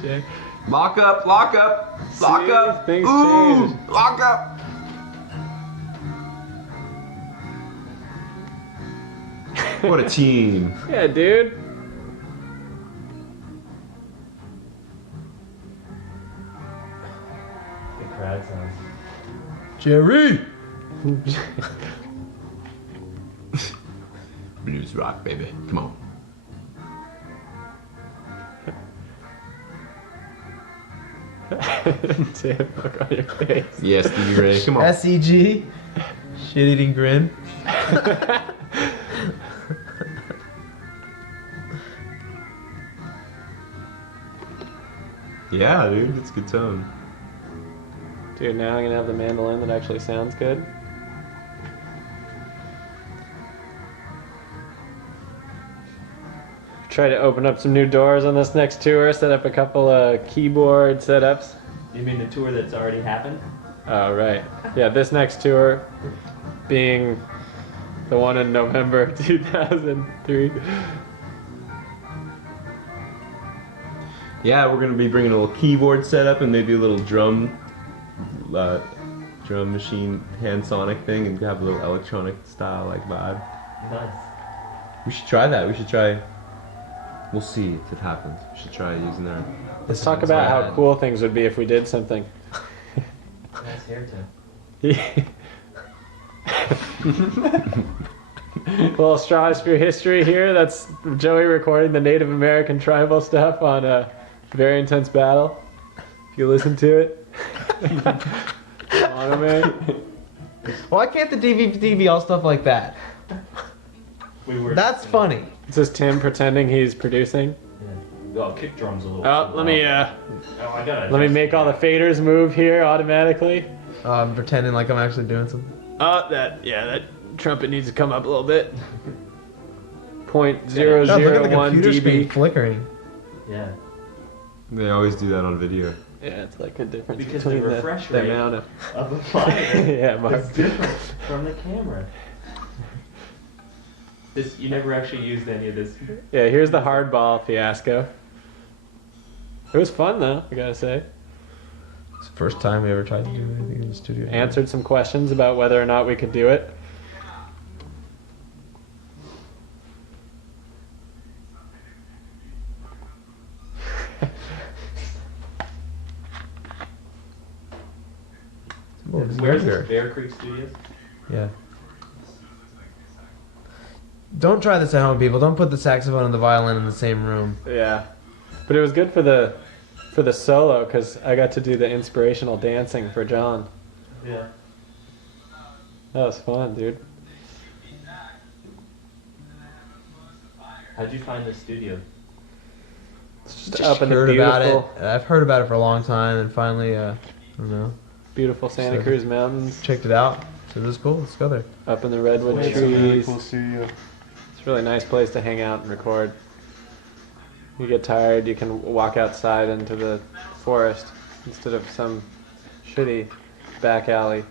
Jay. Lock up, lock up, lock See, up. things Ooh, change. lock up. What a team. Yeah, dude. The crowd sounds. Jerry! Blues rock, baby. Come on. Damn, look on your face. Yes, Stevie Ray. Come on. SEG? Shit eating grin. Yeah, dude, it's a good tone. Dude, now I'm gonna have the mandolin that actually sounds good. Try to open up some new doors on this next tour, set up a couple of keyboard setups. You mean the tour that's already happened? Oh, right. Yeah, this next tour being the one in November 2003. Yeah, we're gonna be bringing a little keyboard setup and maybe a little drum machine hand sonic thing and have a little electronic style like vibe. Nice. We should try that. We should try. We'll see if it happens. We should try using our. Let's talk about how cool things would be if we did something. Nice hair tone. Little Estradasphere history here. That's Joey recording the Native American tribal stuff on a very intense battle. If you listen to it. Come on, man. Why can't the DVD be all stuff like that? We were. That's funny. This is Tim pretending he's producing. Yeah. Oh, kick drums a little. Oh, let me Oh, I gotta. let me make all the faders move here automatically. I'm pretending like I'm actually doing something. Oh, that trumpet needs to come up a little bit. God, look at the 0.001 computer screen dB. flickering. Yeah. They always do that on video. Yeah, it's like a difference Because the between refresh the rate amount of. Of a fire. Yeah, Mark. It's different from the camera. This you never actually used any of this. Yeah, here's the hardball fiasco. It was fun though, I gotta say. It's the first time we ever tried to do anything in the studio. Answered some questions about whether or not we could do it. Where's this? Bear Creek Studios? Yeah. Don't try this at home, people. Don't put the saxophone and the violin in the same room. Yeah, but it was good for the solo because I got to do the inspirational dancing for John. Yeah. That was fun, dude. How'd you find the studio? It's just up in the Heard about beautiful, it. I've heard about it for a long time, and finally, I don't know, beautiful Santa So- Cruz Mountains, checked it out. So it was cool. Let's go there. up in the redwood It's a really trees. cool studio. It's a really nice place to hang out and record. You get tired, you can walk outside into the forest instead of some shitty back alley.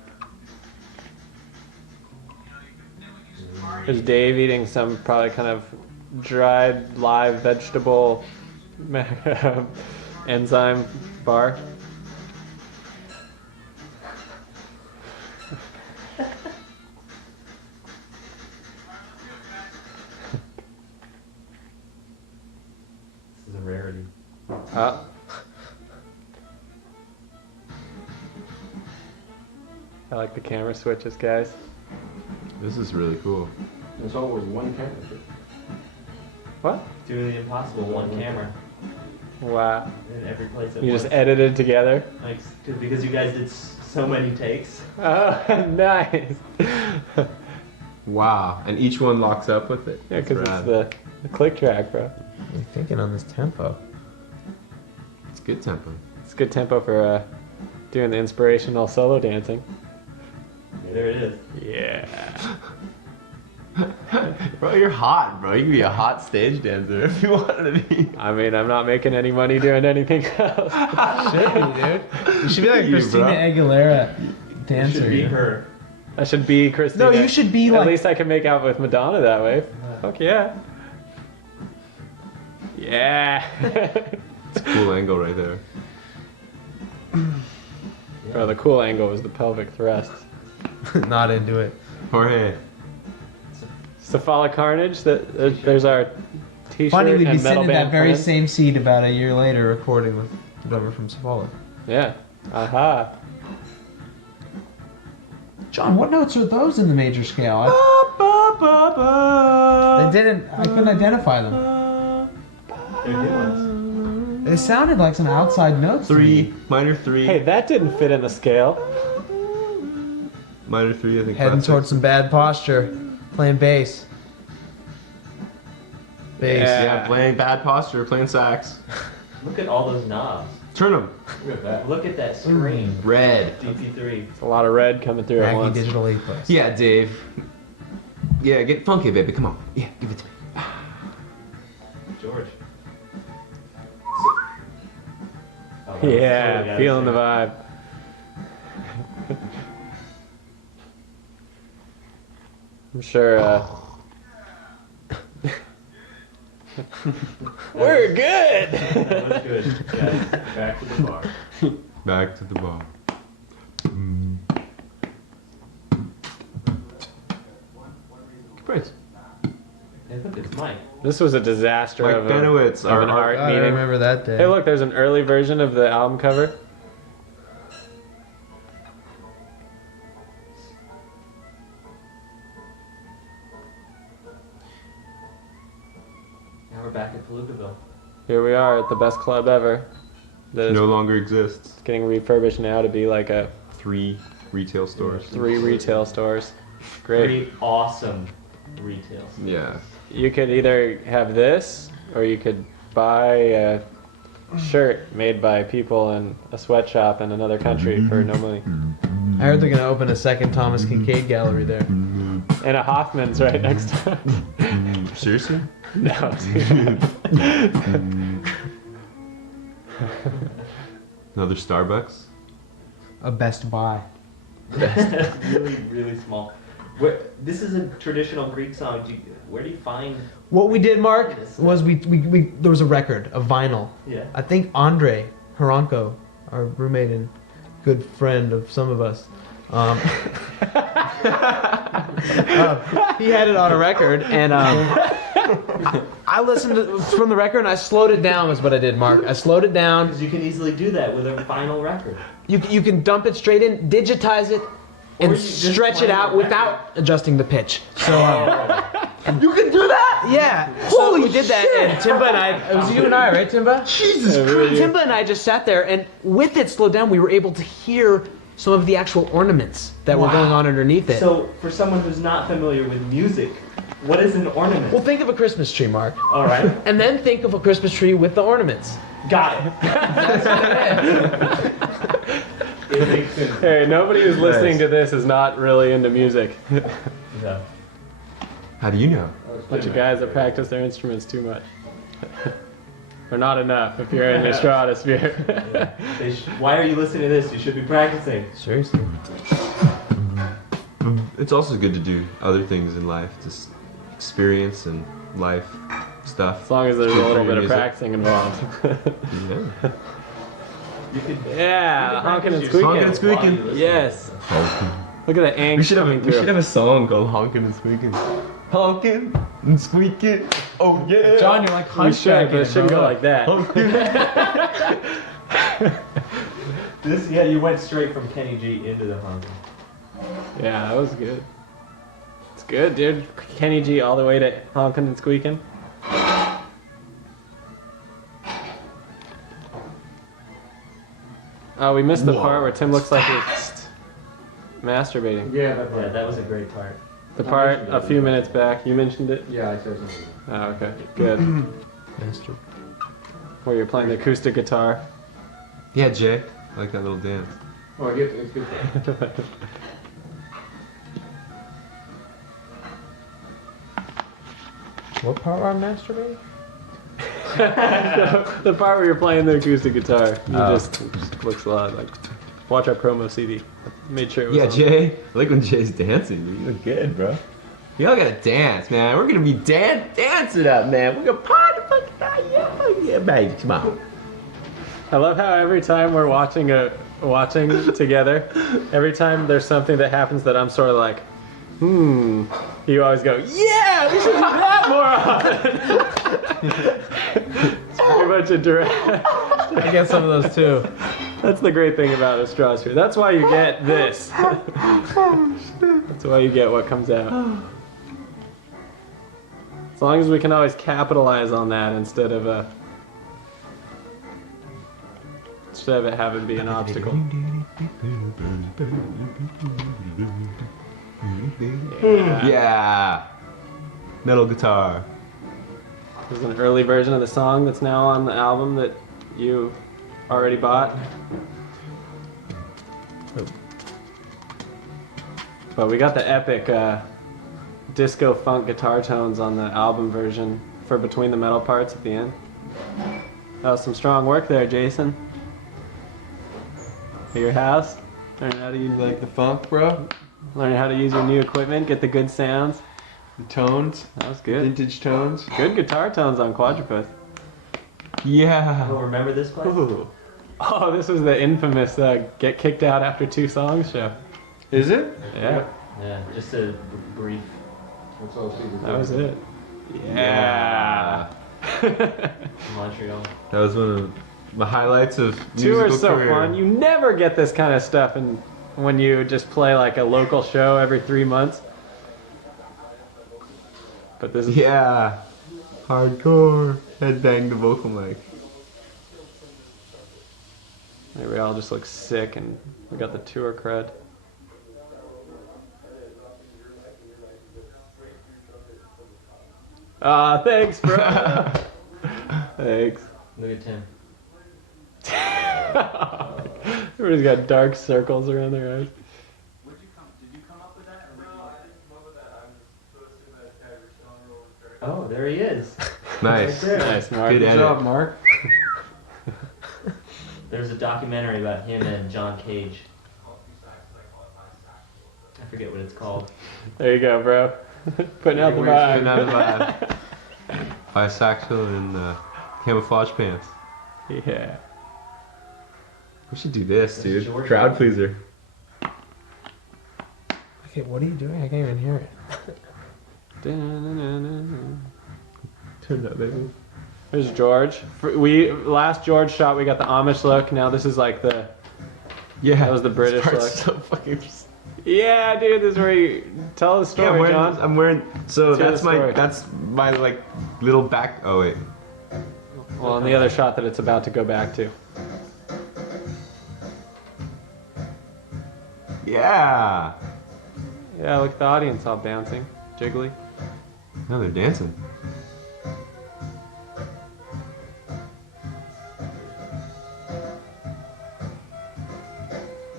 There's Dave eating some probably kind of dried live vegetable enzyme bar. This is a rarity. I like the camera switches, guys. This is really cool. There's always one camera. What? Doing the impossible, one camera Wow. in every place at You once. just edited together? Like, because you guys did so many takes. Oh, nice. Wow. And each one locks up with it. Yeah, That's because it's rad. the click track, bro. What are you thinking on this tempo? It's good tempo. It's good tempo for doing the inspirational solo dancing. There it is. Yeah. Bro, you're hot, bro. You can be a hot stage dancer if you wanted to be. I mean, I'm not making any money doing anything else. Should be, dude. You should be like You, Christina bro. Aguilera You dancer. should be you know? her. I should be Christina. No, you should be At like. least I can make out with Madonna that way. Fuck yeah. Yeah. It's a cool angle right there. Bro, the cool angle was the pelvic thrust. Not into it. Jorge. Cephalic Carnage, there's our t-shirt Funny, we'd be and sitting metal in that band very friends. same seat about a year later recording with the drummer from Cephalic. Yeah. Aha. John, what notes are those in the major scale? I couldn't identify them. They're new ones. It sounded like some outside notes. to me. 3, minor 3. Hey, that didn't fit in the scale. Minor 3, I think. Heading classic. towards some bad posture. Playing bass. Bass. Yeah, playing bad posture, playing sax. Look at all those knobs. Turn them. Look at that. Look at that screen. Red. DP3. It's a lot of red coming through at Wacky once. digital 8-bus. Yeah, Dave. Yeah, get funky, baby. Come on. Yeah, give it to me. George. Oh, Yeah, totally feeling the gotta vibe. I'm sure, we're good! say. That was good. Guys, back to the bar. Back to the bar. Praise. Hey, look, it's Mike. This was a disaster Mike of, Benowitz, of our an art God, I meeting. remember that day. Hey, look, there's an early version of the album cover. Now we're back at Palookaville. Here we are at the best club ever. That is No longer exists. getting refurbished now to be like a 3 retail stores. 3 retail stores. Great. 3 awesome retails. Yeah. You could either have this, or you could buy a shirt made by people in a sweatshop in another country for no money. I heard they're gonna open a second Thomas Kincaid gallery there. And a Hoffman's right next to it. Seriously? No. Another Starbucks? A Best Buy. Really, really small. This is a traditional Greek song. Where do you find? What we did, Mark, was we there was a record, a vinyl. Yeah. I think Andre Haranko, our roommate and good friend of some of us, he had it on a record, and I listened from the record and I slowed it down. Was what I did, Mark. I slowed it down. Because you can easily do that with a vinyl record. You can dump it straight in, digitize it, Or and you just stretch play it out the record. without adjusting the pitch. So You can do that? yeah, so we did that, and Timba and I. It was you and I, right, Timba? Jesus Timba and I just sat there, and with it slowed down, we were able to hear some of the actual ornaments that were going on underneath it. So, for someone who's not familiar with music, what is an ornament? Well, think of a Christmas tree, Mark, All right, and then think of a Christmas tree with the ornaments. got it. It makes sense. Hey, nobody who's listening to this is not really into music. No. How do you know? Bunch of guys that practice their instruments too much. Or not enough if you're in the Estradasphere. Why are you listening to this? You should be practicing. Seriously. It's also good to do other things in life, just experience and life stuff. As long as there's a Good for little your bit of music. practicing involved. Yeah. You could. Yeah, honking and practice your Honking and squeaking. squeaking. while you listen. Yes. Look at the angst We should coming have through. a song called Honking and Squeaking. Honking and Squeaking. Oh yeah. John, you're like We should, but it shouldn't go bro. like that. This, yeah, you went straight from Kenny G into the honking. Yeah, that was good. It's good, dude. Kenny G all the way to honking and squeaking. Oh, we missed the part where Tim looks like he's masturbating. Yeah, that Yeah, part. that was a great part. The part a few minutes back, you mentioned it? Yeah, I said something. Oh, okay, good. Master. Where you're playing the acoustic guitar. Yeah, Jay. I like that little dance. Oh, it's good. What part are masturbating? The part where you're playing the acoustic guitar. You Oh. just looks a lot like. Watch our promo CD. Made sure it was Yeah, on. Jay. I like when Jay's dancing. You look good, bro. Y'all gotta dance, man. We're gonna be dancing up, man. We're gonna party, fucking yeah, baby. Come on. I love how every time we're watching together, every time there's something that happens that I'm sort of like, you always go, yeah, we should do that more often. It's pretty much a direct. I get some of those too. That's the great thing about Estradasphere. That's why you get this. That's why you get what comes out. As long as we can always capitalize on that instead of it having be an obstacle. Yeah. Metal guitar. This is an early version of the song that's now on the album that you already bought. But we got the epic disco funk guitar tones on the album version for between the metal parts at the end. That was some strong work there, Jason. At your house, learning how to use You like the funk, bro? learning how to use your new equipment, get the good sounds. The tones, That was good. vintage tones. Good guitar tones on Quadruped. Yeah. Oh, remember this place? Ooh. Oh, this was the infamous get kicked out after 2 songs show. Is it? Yeah, Yeah, just a brief. That's all Steve that was it. Yeah. Montreal. That was one of the highlights of Tour musical is so career. fun. You never get this kind of stuff when you just play like a local show every 3 months. But this is Yeah. Hardcore. Headbang the vocal mic. we all just look sick and we got the tour cred. Thanks, bro. Thanks. Look at Tim. Everybody's got dark circles around their eyes. Oh, there he is. Nice. Right there. Nice, Mark. Good Good edit. job, Mark. There's a documentary about him and John Cage. I forget what it's called. There you go, bro. Putting out the Putting vibe. out the vibe. Bisexual and camouflage pants. Yeah. We should do this, This is dude. George. Crowd pleaser. Okay, what are you doing? I can't even hear it. Turn that, baby. There's George. Last George shot we got the Amish look. Now this is like the Yeah. That was the British this part's look. So fucking. yeah, dude. This is where you tell the story, Yeah, John. I'm wearing. So Let's hear that's the story. that's my like little back. Oh wait. Well, and the other shot that it's about to go back to. Yeah. Yeah, look at the audience all bouncing, jiggly. No, they're dancing.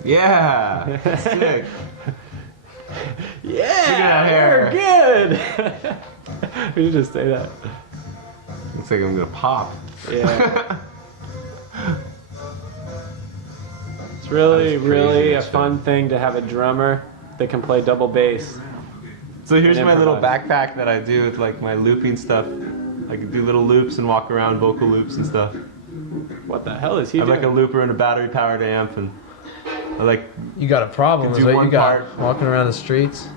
Yeah. Sick. Yeah, that hair. we're good. We should just say that. Looks like I'm gonna pop. Yeah. It's really, That was crazy, really a that shit. fun thing to have a drummer that can play double bass. So here's And my little improvise. backpack that I do with like my looping stuff. I can do little loops and walk around, vocal loops and stuff. What the hell is I he have doing? like a looper and a battery powered amp, and I like You got a problem, Can is do what one you got part. walking around the streets.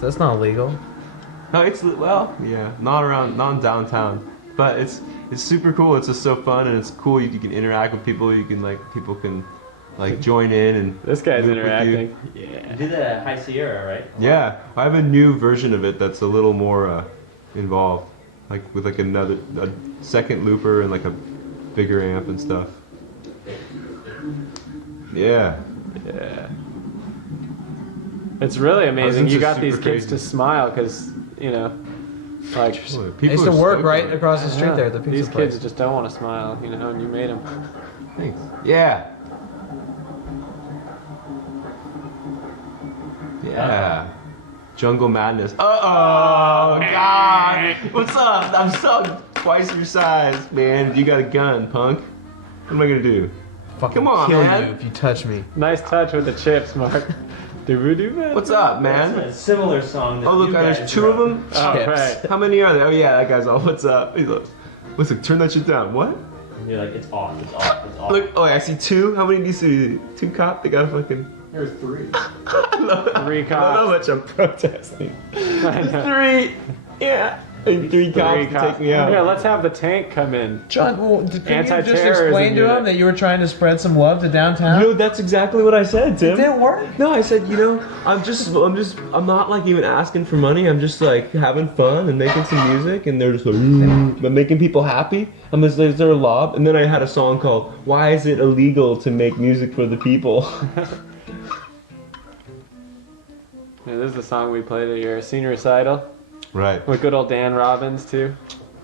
That's not legal. no, it's well, yeah, not in downtown, but it's super cool. It's just so fun and it's cool. You can interact with people. You can people can join in and This guy's loop with you. interacting. You Yeah. do the High Sierra, right? Yeah, I have a new version of it that's a little more involved, like with like a second looper and like a bigger amp and stuff. Yeah. Yeah. It's really amazing into you got these super kids crazy. to smile because, you know, like, Boy, I used to are work stoked right on it. across the street yeah, there at the pizza these place. kids just don't want to smile, you know, and you made them. Thanks. Yeah. Yeah. Jungle Madness. Uh-oh, God. What's up? I'm so twice your size, man. You got a gun, punk. What am I gonna do? Fucking Come on, kill man. you if you touch me. Nice touch with the chips, Mark. Doo-doo-doo. What's up, That's man? a similar song. That Oh, look, you there's guys 2 of wrote. them? Oh, Chips. right. How many are there? Oh, yeah, that guy's all, what's up? He's like, listen, turn that shit down. What? And you're like, it's off, it's off, it's off. Look, oh, I see 2. How many do you see? 2 cop? They got a fucking... There's 3. Three I don't know cops. how much I'm protesting. I know. 3. Yeah. And 3 cops to take me out. Yeah, let's have the tank come in. John, well, can you just Anti-terrorism explain to unit. him that you were trying to spread some love to downtown? No, that's exactly what I said, Tim. It didn't work. No, I said, you know, I'm not like even asking for money. I'm just like having fun and making some music, and they're just like, but making people happy. I'm just like, is there a law? And then I had a song called "Why Is It Illegal to Make Music for the People?" Yeah, this is the song we played at your senior recital Right. with good old Dan Robbins too.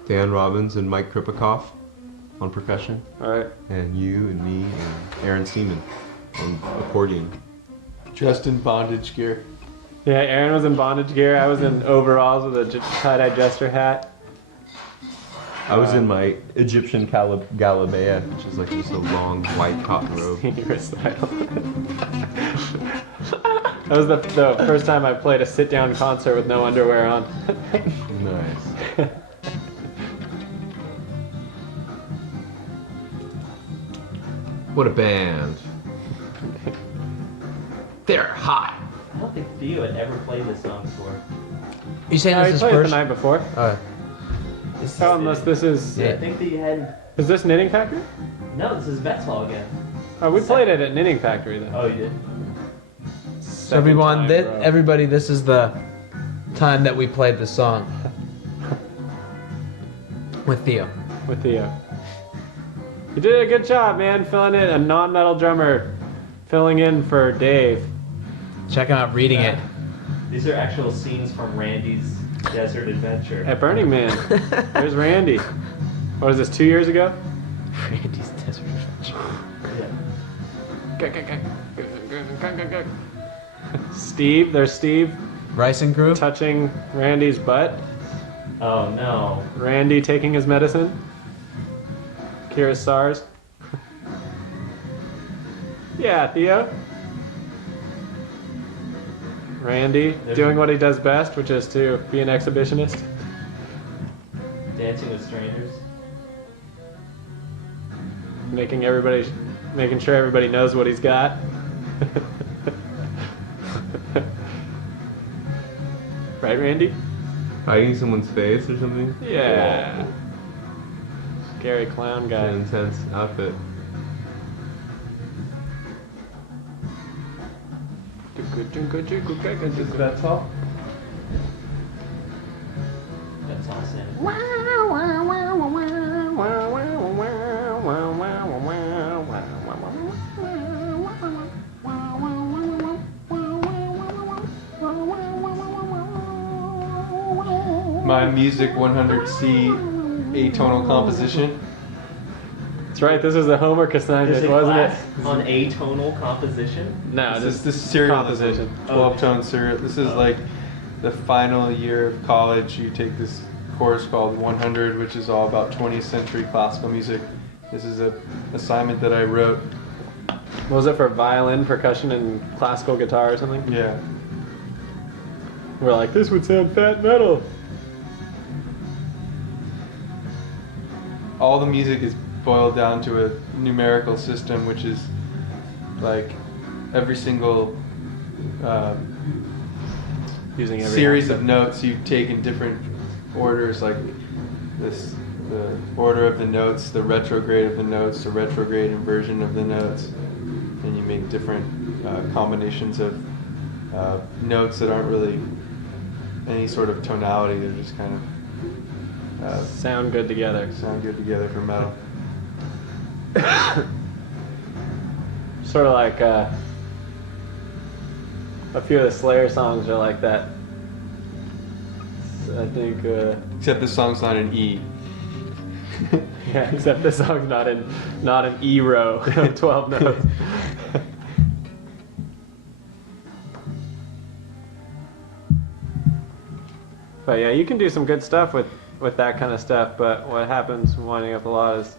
Dan Robbins and Mike Kripikoff on percussion, All right. and you and me and Aaron Seaman on accordion. Dressed in bondage gear. Yeah, Aaron was in bondage gear. I was in overalls with a tie-dye jester hat. I was in my Egyptian galabea, which is like just a long white cotton robe. Senior recital. That was the first time I played a sit-down concert with no underwear on. Nice. What a band. They're hot. I don't think Theo had ever played this song before. You saying No, this he is played it the first? night before. Oh, unless this is... Yeah. I think that you had. Is this Knitting Factory? No, this is Vets Hall again. Oh, we played it at Knitting Factory then. Oh, you did? So everyone, everybody, this is the time that we played the song with Theo. With Theo. You did a good job, man, filling in a non-metal drummer, filling in for Dave. Check him out reading it. These are actual scenes from Randy's desert adventure. At Burning Man. There's Randy. What was this, 2 years ago? Randy's Desert Adventure. Yeah. Steve, there's Steve Rice and Crew. touching Randy's butt. Oh no. Randy taking his medicine. Kira's SARS. Yeah, Theo. Randy doing what he does best, which is to be an exhibitionist. Dancing with strangers. Making sure everybody knows what he's got. Right, Randy? Hiding someone's face or something? Yeah. Scary clown An guy. intense outfit. That's all. That's all Santa. My Music 100C atonal composition. That's right, this is the homework There's assignment, a wasn't it? class on atonal composition. No, This is serialism. composition. 12-tone serial. This is like the final year of college. You take this course called 100, which is all about 20th century classical music. This is a assignment that I wrote. What was it for violin, percussion, and classical guitar or something? Yeah. We're like, this would sound fat metal. All the music is boiled down to a numerical system, which is like every single Using every series accent. of notes you take in different orders, like this, the order of the notes, the retrograde of the notes, the retrograde inversion of the notes, and you make different combinations of notes that aren't really any sort of tonality. They're just kind of Sound good together. sound good together for metal. Sort of like a few of the Slayer songs are like that. I think. Except this song's not an E. Yeah, except this song's not an E row of 12 notes. But yeah, you can do some good stuff with that kind of stuff, but what happens winding up a lot is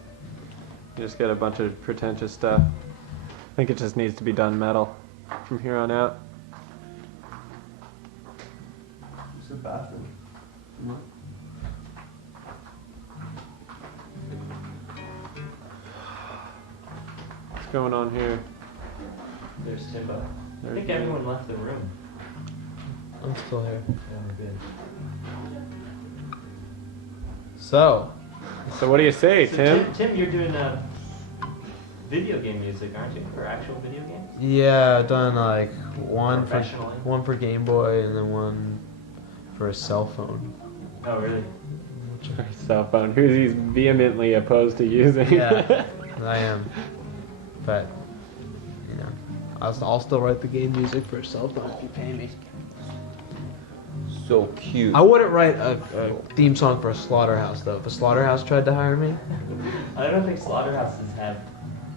you just get a bunch of pretentious stuff. I think it just needs to be done metal from here on out. It's a bathroom. What's going on here? There's Timba. I think everyone left the room. I'm still here. Yeah, we're good. So, What do you say, So Tim? Tim, you're doing video game music, aren't you? Or actual video games? yeah, I've done like one Professionally? for Game Boy and then one for a cell phone. Oh, really? Cell phone, who he's vehemently opposed to using. Yeah, I am. But, you know, I'll still write the game music for a cell phone if you pay me. So cute. I wouldn't write a theme song for a slaughterhouse though. If a slaughterhouse tried to hire me. I don't think slaughterhouses have.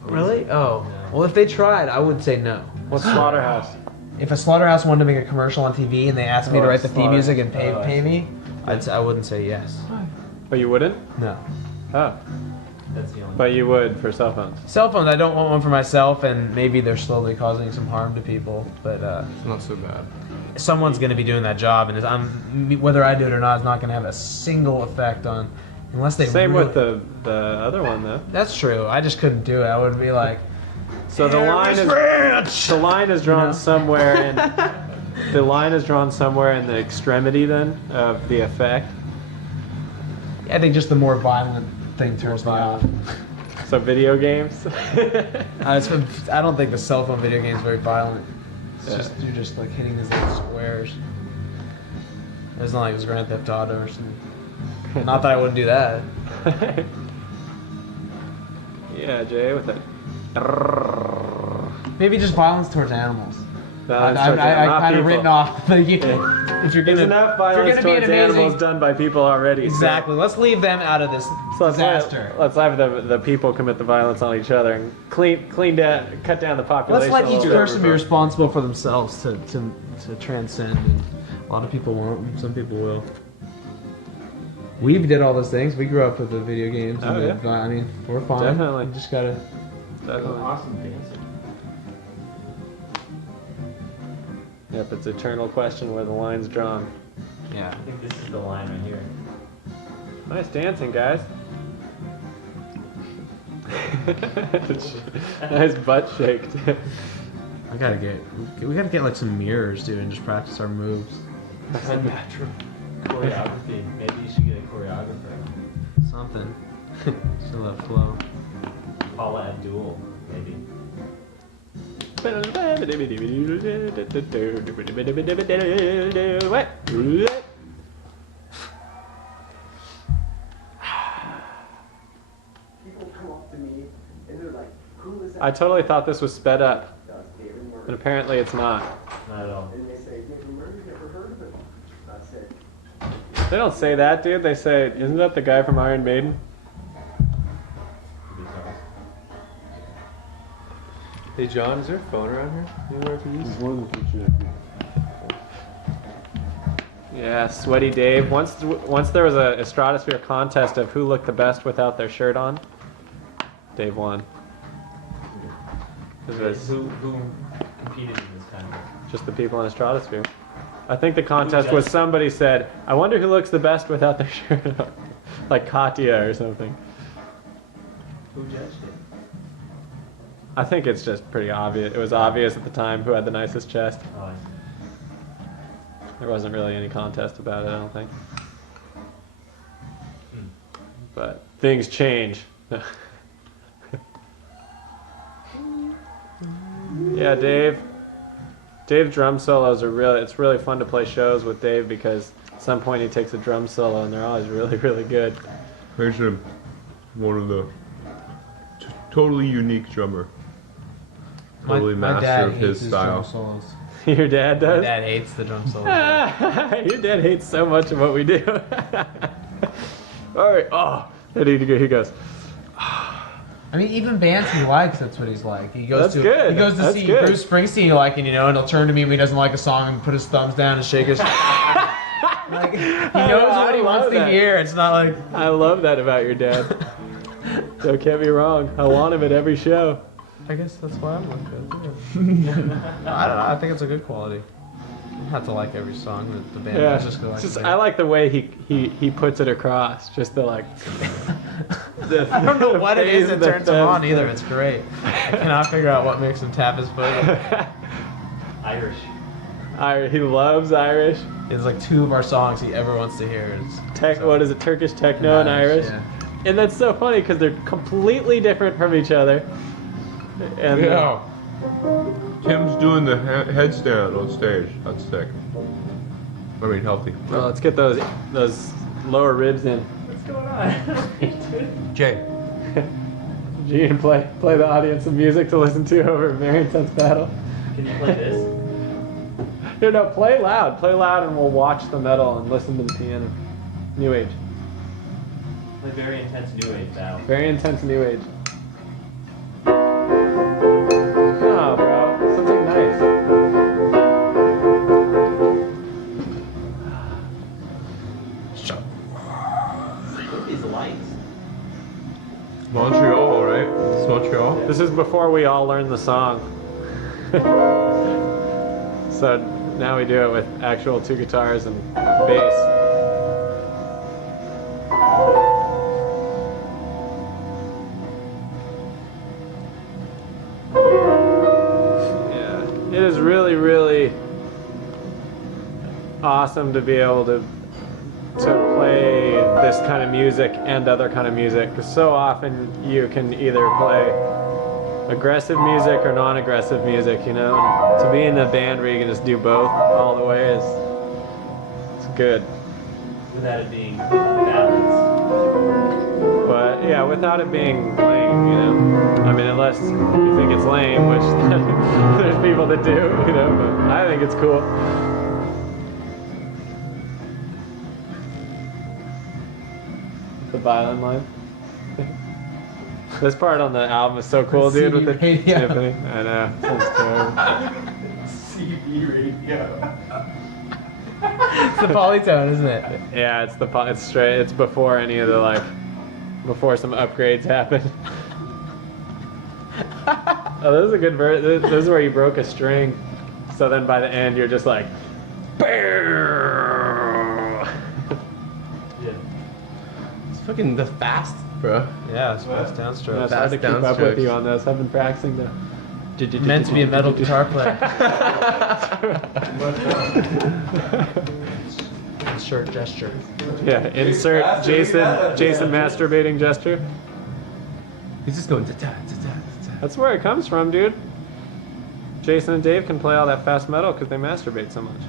Really? Oh. No. Well, if they tried, I would say no. What's Slaughterhouse? If a slaughterhouse wanted to make a commercial on TV and they asked me to write the theme music and Oh, I pay see. me, I wouldn't say yes. But you wouldn't? No. Oh, That's the only. but you would for cell phones. Cell phones, I don't want one for myself, and maybe they're slowly causing some harm to people. But It's not so bad. someone's going to be doing that job, and whether I do it or not is not going to have a single effect on, unless they. Same really, with the other one though. That's true. I just couldn't do it. I would be like. So the line is drawn somewhere in the line is drawn somewhere in the extremity then of the effect. I think just the more violent thing turns me off. So video games. I don't think the cell phone video game is very violent. It's Yeah. just you're just like hitting these little squares. It's not like it was Grand Theft Auto or something. Not that I wouldn't do that. Yeah, Jay, with it. Maybe just violence towards animals. No, I it's towards kind of people. written off the. If you're There's gonna, enough if you're violence gonna be an towards animals amazing, done by people already. so- exactly. Let's leave them out of this So disaster. let's have the people commit the violence on each other and clean down, cut down the population. Let's let a each little bit. person be responsible for themselves to transcend. And a lot of people won't. And some people will. We did all those things. We grew up with the video games. Oh, And yeah. I mean, we're fine. Definitely. We just gotta. Definitely. Awesome dancer. Yep, it's an eternal question where the line's drawn. Yeah. I think this is the line right here. Nice dancing, guys. Nice butt shaked. We gotta get like some mirrors, dude, and just practice our moves. Unnatural. Choreography. Maybe you should get a choreographer. Something. Still that flow. Paula Abdul, maybe. What? People come up to me and they're like, "Who is that?" I totally thought this was sped up, That's David but Murray. apparently it's not. Not at all. And they say, "David Murray, never heard of him." I said, They don't say that, dude. They say, isn't that the guy from Iron Maiden? Hey John, is there a phone around here? Anywhere I can use? One of the features. Yeah, Sweaty Dave. Once there was a Estradasphere contest of who looked the best without their shirt on. Dave won. It was Who competed in this contest? just the people in Estradasphere. I think the contest was somebody said, I wonder who looks the best without their shirt on. Like Katya or something. Who judged it? I think it's just pretty obvious. It was obvious at the time who had the nicest chest. Oh, I see. There wasn't really any contest about it, I don't think. But things change. Yeah, Dave. Dave's drum solos are it's really fun to play shows with Dave because at some point he takes a drum solo and they're always really, really good. Here's one of the totally unique drummer. Totally my master dad of hates his drum style. solos. Your dad My does? dad hates the drum solos. Your dad hates so much of what we do. Alright, oh. And he goes, I mean, even bands he likes, that's what he's like. He goes That's to good. he goes to That's see good. Bruce Springsteen, like, and and he'll turn to me when he doesn't like a song and put his thumbs down and shake his. Like, he knows what he wants to hear. It's not like. I love that about your dad. Don't get me wrong. I want him at every show. I guess that's why I'm like that too. I don't know. I think it's a good quality. You don't have to like every song that the band does. Just go like. I like the way he puts it across. Just the like. I don't know what it is that the turns him on thumbs either. down. It's great. I cannot figure out what makes him tap his foot. Irish. He loves Irish. It's like 2 of our songs he ever wants to hear. What is it? Turkish techno and Irish. Yeah. And that's so funny because they're completely different from each other. And Yeah. Tim's doing the headstand on stage. That's sick. I mean, healthy. well, let's get those lower ribs in. What's going on? Jay. Gene, play the audience some music to listen to over a very intense battle. Can you play this? No, play loud, and we'll watch the metal and listen to the piano. New Age, Play very intense new age now. very intense New Age. Oh, bro, something nice. Look at these lights. Montreal, right? It's Montreal. This is before we all learned the song. So now we do it with actual 2 guitars and bass. Yeah, it is really, really awesome to be able to play this kind of music and other kind of music, because so often you can either play aggressive music or non-aggressive music, you know. And to be in a band where you can just do both all the way it's good. Without it being balanced. But yeah, without it being lame, you know. I mean, unless you think it's lame, which there's people that do, you know. But I think it's cool. The violin line. This part on the album is so cool, dude, with the radio. timpani. I know. Sounds terrible. CB radio. It's the polytone, isn't it? Yeah, it's straight. It's before any of the before some upgrades happen. Oh, this is a good verse. This is where you broke a string. So then by the end, you're just like, Yeah. It's fucking the fast. Bro. Yeah, it's fast it's downstroke. hard to keep up with you on this. I've been practicing the. Meant to be a metal guitar player. Insert gesture. Yeah, insert Jason masturbating gesture. He's just going ta-ta. That's where it comes from, dude. Jason and Dave can play all that fast metal because they masturbate so much.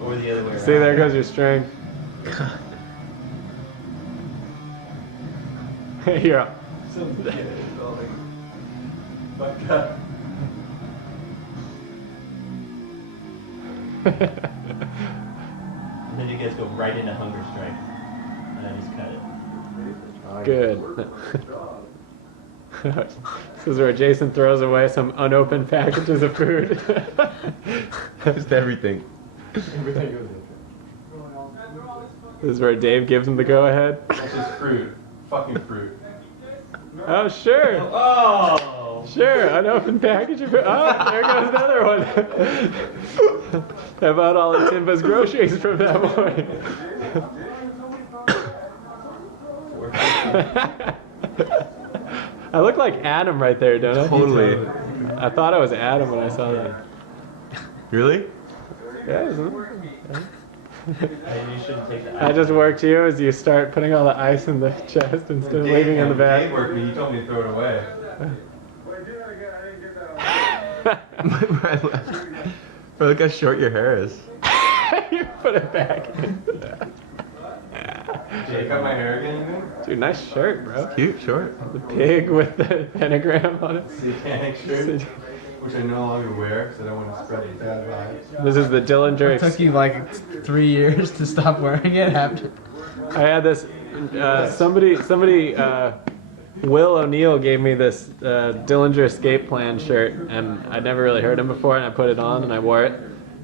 Or the other way around. See, there goes your string. You're up. And then you guys go right into hunger strike. And then just cut it. Good. This is where Jason throws away some unopened packages of food. Just everything. Everything goes in. This is where Dave gives him the go-ahead. That's just fruit. Fucking fruit. Oh, sure. Oh! Sure, unopened package of food. Oh, there goes another one. How about all of Timba's groceries from that morning? I look like Adam right there, don't I? Totally. I thought I was Adam when I saw that. Really? Yeah, isn't it? And you shouldn't take the I just worked you as you start putting all the ice in the chest instead of leaving in the Dave back. worked me. He told me to throw it away. Bro, look how short your hair is. You put it back. Jay cut my hair again, you think? Dude, nice shirt, bro. Cute, short. The pig with the pentagram on it. Satanic shirt, which I no longer wear because I don't want to spread the bad vibes. This is the Dillinger. It took you like 3 years to stop wearing it after. I had this. Somebody. Will O'Neill gave me this Dillinger Escape Plan shirt, and I'd never really heard him before, and I put it on and I wore it.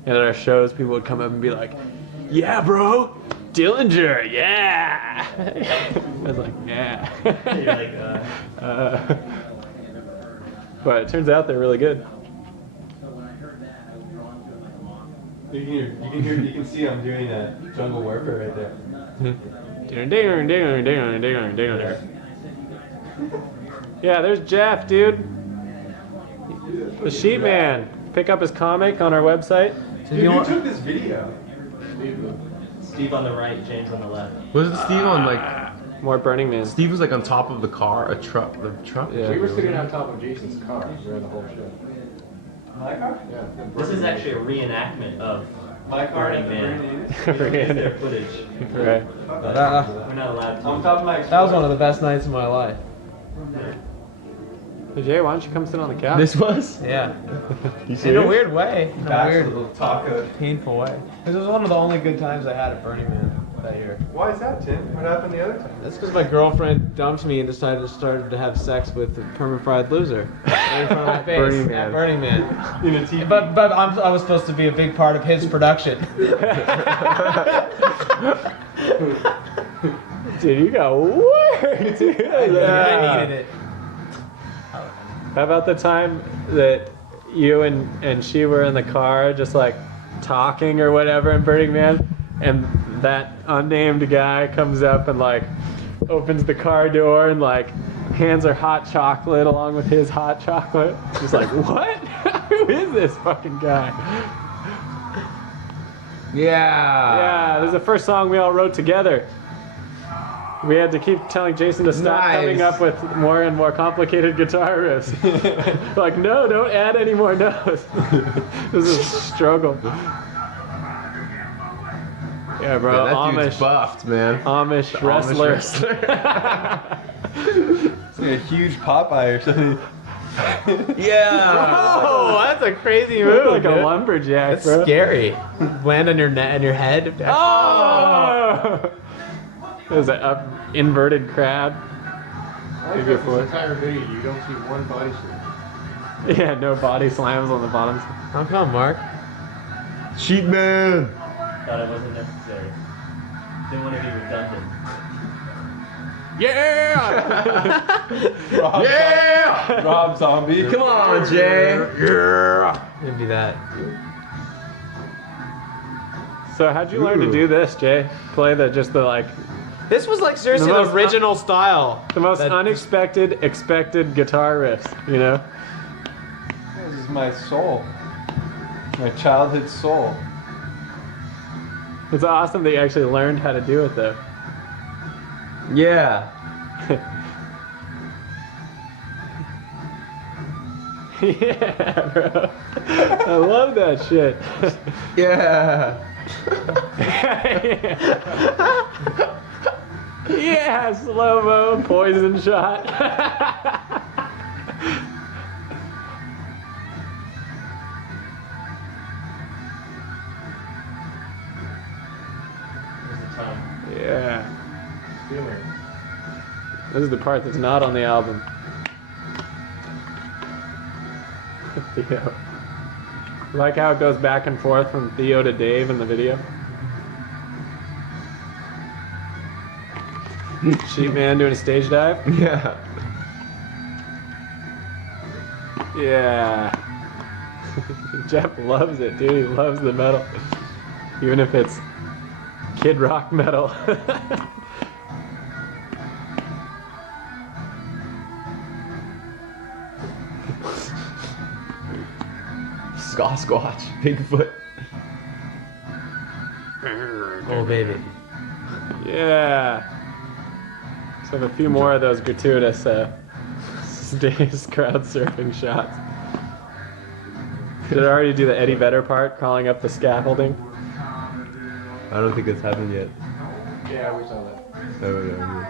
And at our shows, people would come up and be like, "Yeah, bro, Dillinger, yeah." I was like, "Yeah." You're like, But it turns out they're really good. You can see I'm doing a jungle warfare right there. Yeah, there's Jeff, dude. The Sheep Man. Pick up his comic on our website. Dude, who took this video? Steve on the right, James on the left. Wasn't Steve on like? More Burning Man. Steve was like on top of the car, the truck. Yeah. We were sitting on top of Jason's car during the whole show. My car? Yeah. This is actually a reenactment of My car Burning and Man. the We don't use their footage. Right. We're not allowed to. On top of my That was one of the best nights of my life. Hey, Jay, why don't you come sit on the couch? This was? Yeah. You In a serious? weird way. In a back weird, a little taco. painful way. Because it was one of the only good times I had at Burning Man that year. Why is that, Tim? What happened the other time? That's because my girlfriend dumped me and decided to start to have sex with the perma-fried loser. Right in front of my face. Burning At Man. Burning Man. In a TV. But I was supposed to be a big part of his production. Dude, you got work, dude. I needed it. How about the time that you and she were in the car just like talking or whatever in Burning Man, and that unnamed guy comes up and like opens the car door and like hands her hot chocolate along with his hot chocolate. Just like, what? Who is this fucking guy? Yeah, this is the first song we all wrote together. We had to keep telling Jason to stop coming up with more and more complicated guitar riffs. Like, no, don't add any more notes. This is a struggle. Yeah, bro, Yeah, that Amish, dude's buffed, man. Amish wrestler. It's like a huge Popeye or something. Yeah. Oh, that's a crazy move. Like a dude. lumberjack, That's bro. scary. Land on your head. Oh! There's an up inverted crab. I like that this entire video, you don't see one body slam. Yeah, no body slams on the bottom. How come, Mark? Sheep man. Thought it wasn't necessary. Didn't want to be redundant. Yeah! Yeah! Rob Zombie. Come on, Jay. Yeah. It'd be that. So how'd you learn to do this, Jay? Play the like This was like seriously The the, most- original style. the most That- unexpected, expected guitar riffs, you know? This is my soul. My childhood soul. It's awesome that you actually learned how to do it though. Yeah. Yeah, bro. I love that shit. Yeah. Yeah, slow-mo poison shot. There's the tongue. Yeah. Feeling. This is the part that's not on the album. Theo. Like how it goes back and forth from Theo to Dave in the video? Sheep Man doing a stage dive? Yeah. Yeah. Jeff loves it, dude. He loves the metal. Even if it's Kid Rock metal. Squatch. Bigfoot. Oh baby. Yeah. Let's have a few more of those gratuitous crowd surfing shots. Did I already do the Eddie Vedder part, crawling up the scaffolding? I don't think it's happened yet. Yeah, we saw that. Oh, yeah.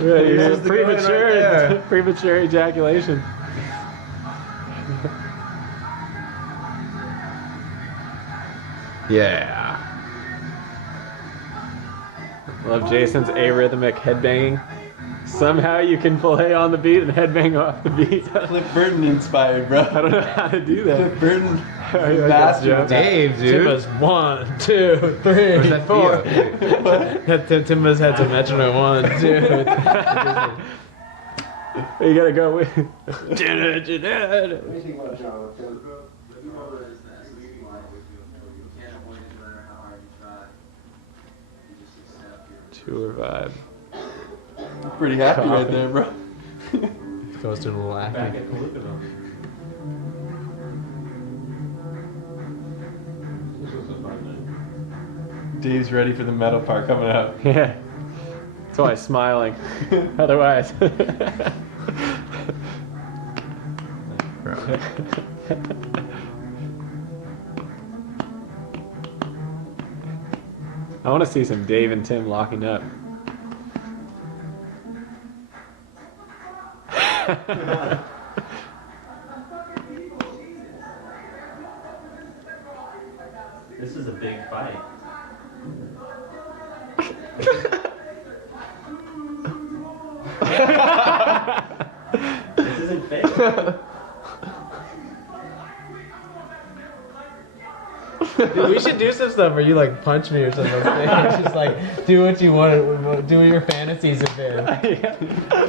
Yeah, the going right there. premature ejaculation. Yeah. Love Jason's arrhythmic headbanging. Somehow you can play on the beat and headbang off the beat. Cliff Burton inspired, bro. I don't know how to do that. Cliff Burton, I like master that of that. Dave, dude. Timba's 1, 2, 3, Where's that 4. Theo? Timba's had some metronome 1, 2. You gotta go with. What do you think about John? Because you know that it's that leading line with you. You can't avoid it no matter how hard you try. You just accept your. Tour vibe. I'm pretty happy right there, bro. Goes to a little Back acting. at Calucaville. This was a fun night. Dave's ready for the metal part coming up. Yeah. That's why I'm smiling. Otherwise. I want to see some Dave and Tim locking up. This is a big fight. This isn't fake. Dude, we should do some stuff where you like punch me or something. Just like do what you want, do what your fantasies have been.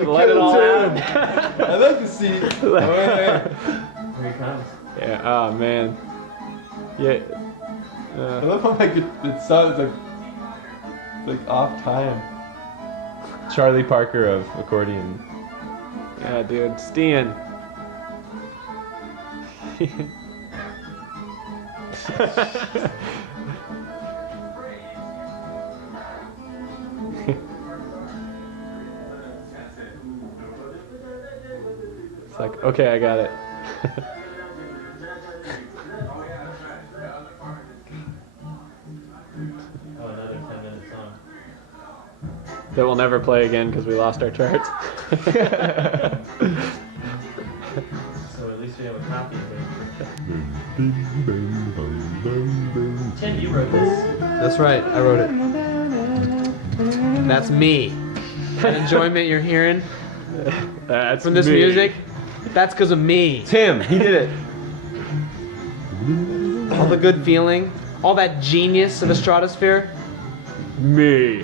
Let it all out. I'd like to see. Oh, wait. Here he comes. Yeah, oh man. Yeah. I love how like it sounds like it's like off time. Charlie Parker of accordion. Yeah, dude. Steen. It's like, okay, I got it. Oh, another 10-minute song. That we'll never play again because we lost our charts. So at least we have a copy of it. Tim, you wrote this. That's right, I wrote it. That's me. That enjoyment you're hearing That's from this me. music, that's because of me. Tim, he did it. All the good feeling, all that genius of Estradasphere. Me.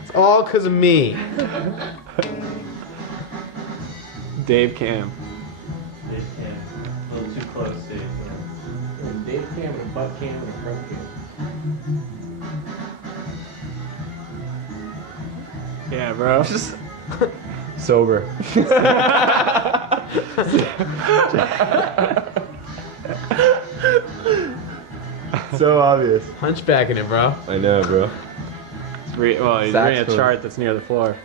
It's all because of me. Dave Cam. Dave Cam. A little too close, Dave Cam. Dave Cam and Butt Cam and Front Cam. Yeah, bro. Just sober. So obvious. Hunchbacking it, bro. I know, bro. Well, he's reading a Saxophone. chart that's near the floor.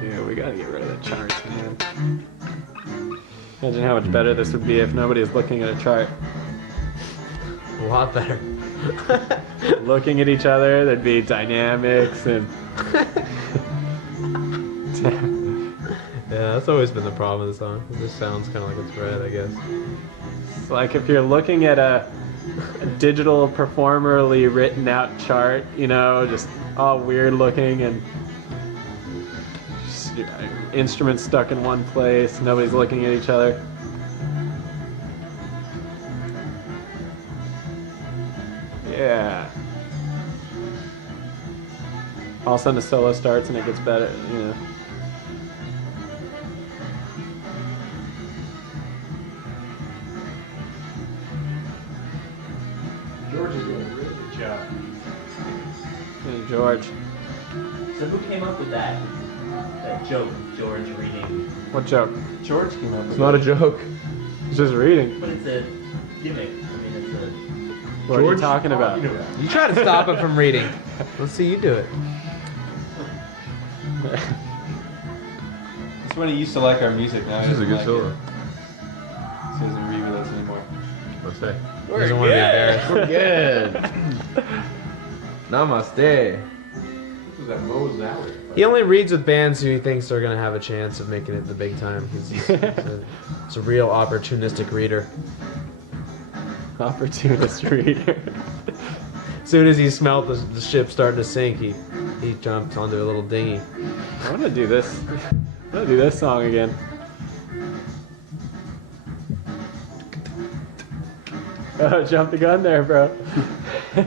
Dude, we gotta get rid of the charts, man. Imagine how much better this would be if nobody's looking at a chart. A lot better. Looking at each other, there'd be dynamics and. Yeah, that's always been the problem with the song. It just sounds kind of like it's red, I guess. It's like if you're looking at a digital performerly written out chart, you know, just all weird looking and just instruments stuck in one place, nobody's looking at each other. Yeah. All of a sudden the solo starts and it gets better, you know. George is doing a really good job. Hey, George. So who came up with that joke, George reading? What joke? George came up with It's not a joke. It's just reading. But it's a gimmick. I mean, it's a. What are you talking about? You try to stop him from reading. Let's see you do it. It's when he used to like our music. Now he This is a doesn't good like solo. it. So he doesn't read with us anymore. What's that? He doesn't want to be embarrassed. We're good. Namaste. This was that Moe's Alley. He only reads with bands who he thinks are going to have a chance of making it the big time. He's a real opportunistic reader. Opportunist reader. As soon as he smelled the ship starting to sink, he jumped onto a little dinghy. I want to do this. I want to do this song again. Oh, jump the gun there, bro. I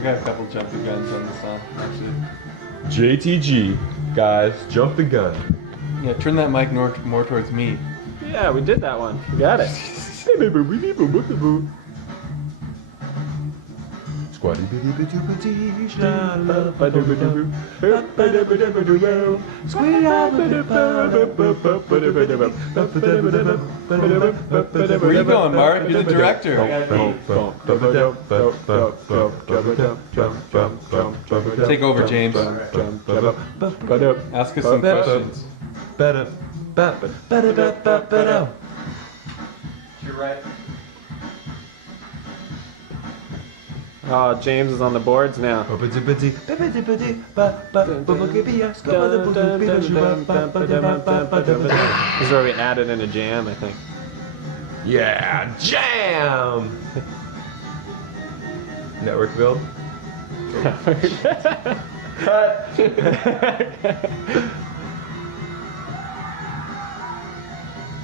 got a couple jumping guns on the song, actually. JTG. Guys, jump the gun. Yeah, turn that mic more towards me. Yeah, we did that one. We got it. Squatty bitty bitty bitty. Where you going, Mark? You're the director. Take over, James. Ask us some questions. You're right. Oh, James is on the boards now. Oh, This is where we added in a jam, I think. Yeah, jam. Network build.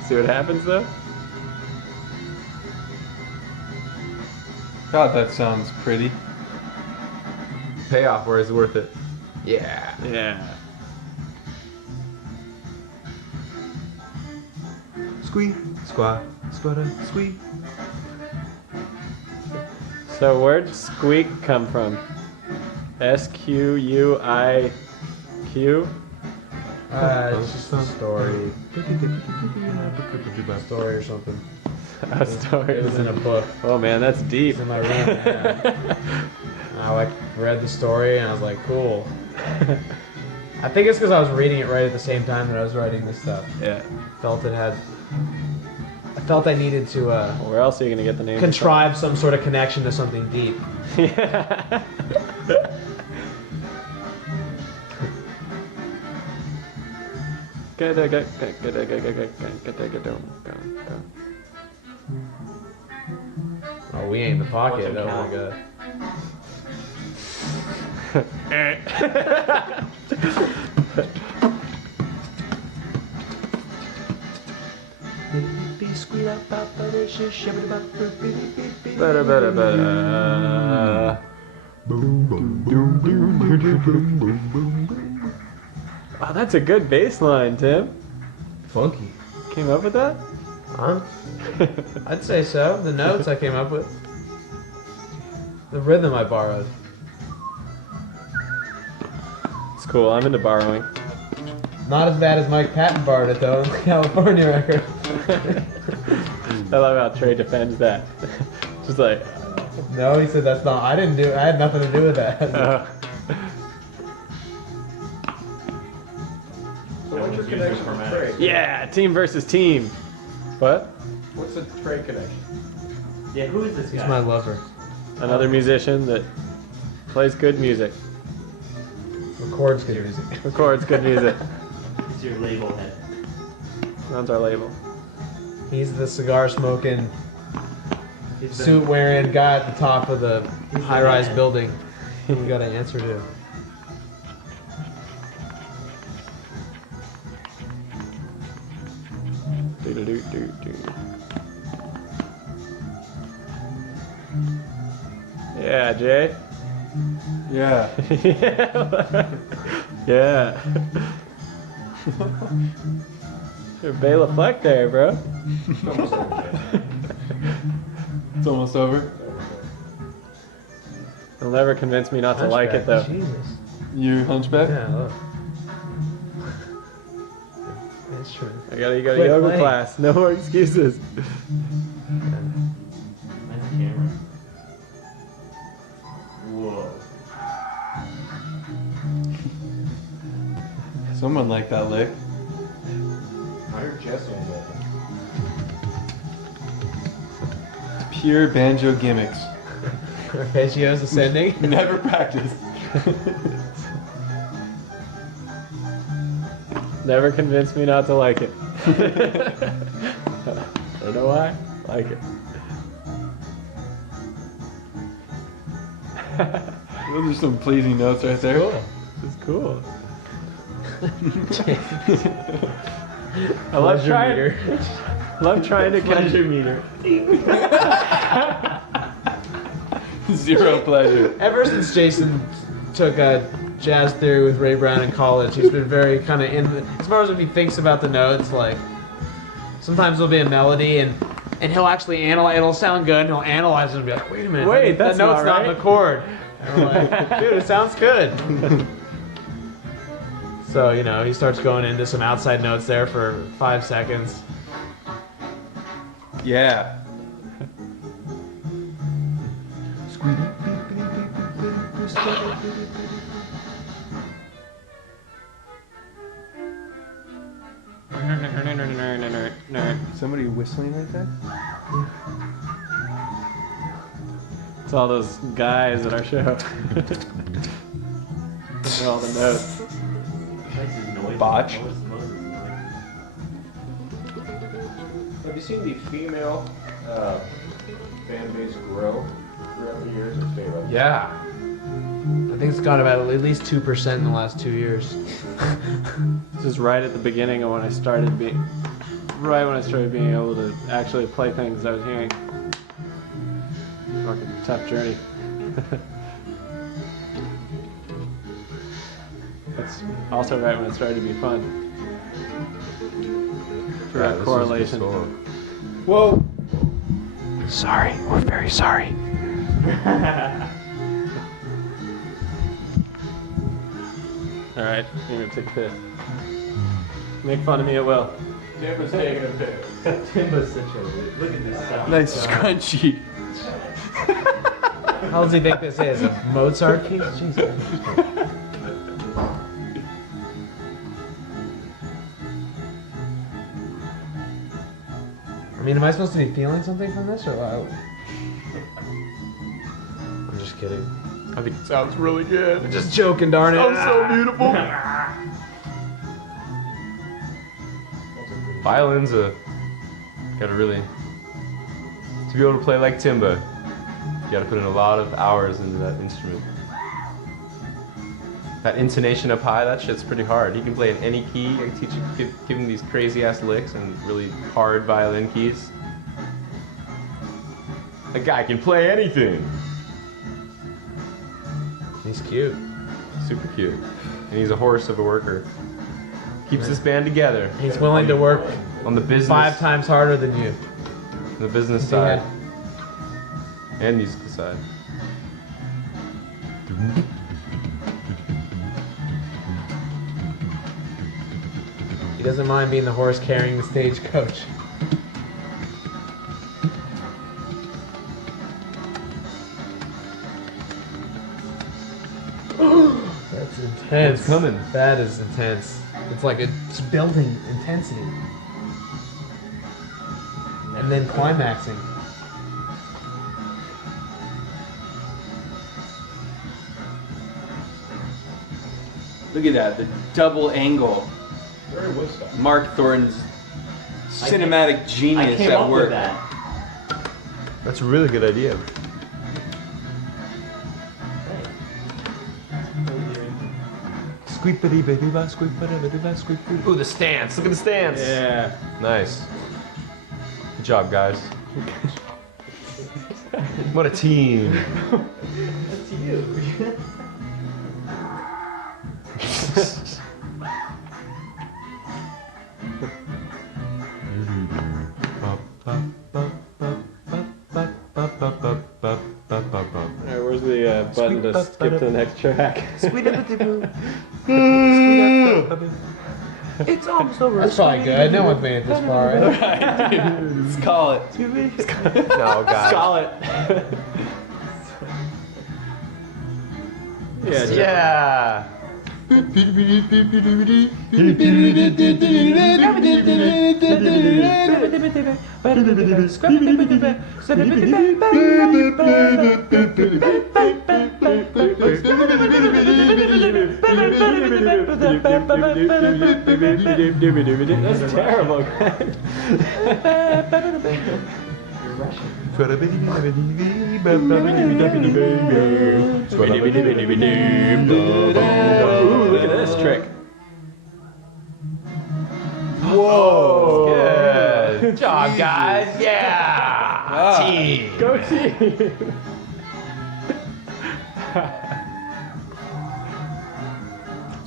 See what happens though? God, that sounds pretty. Payoff where it's worth it. Yeah. Yeah. Squeak, squat, squatter, squeak. So where'd squeak come from? S-Q-U-I-Q? it's just a story. Story or something. A story. It was in a book. Oh man, that's deep. It's in my room. Yeah. I read the story and I was like, cool. I think it's because I was reading it right at the same time that I was writing this stuff. Yeah. I felt I needed to Where else are you gonna get the name? contrive some sort of connection to something deep. Yeah. Oh, we ain't in the pocket. Oh my god. Wow, that's a good bass line, Tim. Funky. Came up with that? Huh? I'd say so. The notes I came up with. The rhythm I borrowed. It's cool. I'm into borrowing. Not as bad as Mike Patton borrowed it though in the California record. I love how Trey defends that. Just like, No, he said that's not. I didn't do. I had nothing to do with that. So what's your connection with Trey? yeah, team versus team. What? What's the Trey connection? Yeah, who is this guy? He's my lover. Another musician that plays good music, Records good music. records good music. He's your label head. Runs our label. He's the cigar smoking, He's the- suit wearing guy at the top of the He's the high rise man. building. You got to answer to. Yeah, Jay. Yeah. Yeah. You're Bela Fleck there, bro. It's almost over. You'll never convince me not to like it, though. Jesus. You hunchback? Yeah, look. That's true. I gotta go to Quit yoga playing. class. No more excuses. Mine's a camera. Whoa. Someone liked that lick. I heard Jess on that. Pure banjo gimmicks. Arpeggios ascending. Never practiced. Never convinced me not to like it. I don't know why. Like it. Those are some pleasing notes right there. Cool. This is cool. I love trying. Love trying to Pleasure meter. Zero pleasure. Ever since Jason took jazz theory with Ray Brown in college, he's been very kind of as far as if he thinks about the notes, like sometimes there'll be a melody and he'll actually analyze, it'll sound good and he'll analyze it and be like, wait a minute, Wait, that that's note's not not in right. the chord. And I'm like, dude, it sounds good. So, you know, he starts going into some outside notes there for 5 seconds. Yeah. Somebody whistling right there? It's all those guys at our show. They're all the notes. Botch. Have you seen the female fan base grow throughout the years or stay like Yeah. I think it's got about at least 2% in the last 2 years. This is right at the beginning of when I started being able to actually play things I was hearing. Fucking tough journey. That's also right when it started to be fun. For that correlation. Whoa. Sorry, we're very sorry. Alright, you're gonna take fifth. Make fun of me at will. Timba's taking a pic. Timba's such a look at this sound. Nice scrunchy. How does he think this is? A Mozart piece? Jesus. I mean, am I supposed to be feeling something from this or what? I'm just kidding. I think it sounds really good. I'm just joking, darn it. Sounds so beautiful. Violin's gotta really, to be able to play like Timba, you gotta put in a lot of hours into that instrument. That intonation up high, that shit's pretty hard. He can play in any key. I teach you, give him these crazy ass licks and really hard violin keys. That guy can play anything. He's cute. Super cute. And he's a horse of a worker. Keeps this band together He's willing to work on the business, 5 times harder than you. on the business He side had- and musical side. He doesn't mind being the horse carrying the stagecoach. That's intense. It's coming. That is intense. It's like it's building intensity. And then climaxing. Look at that, the double angle. Very Woodstock. Mark Thornton's cinematic I genius came at up work. with that. That's a really good idea. Ooh, the stance. Look at the stance. Yeah. Nice. Good job, guys. What a team. That's you. Alright, where's the button to skip to the next track? It's almost over. That's probably good. No one's made it this far, right? Alright, dude. Let's call it. No, guys. Call it. Yeah. Yeah. That's terrible. Ooh, look at this trick. Whoa. Good job, guys. Yeah. Ah. Team. Go team.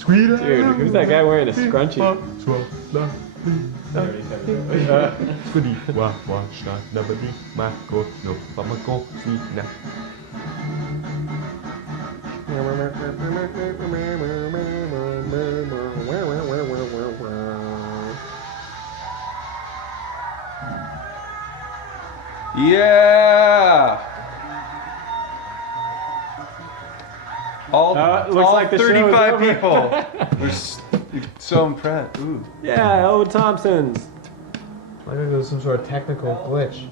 Dude, who's that guy wearing a scrunchie? Yeah. All, Looks all like the show is 35 over. people. We're so impressed. Ooh. Yeah, old Thompsons. I think there's some sort of technical glitch.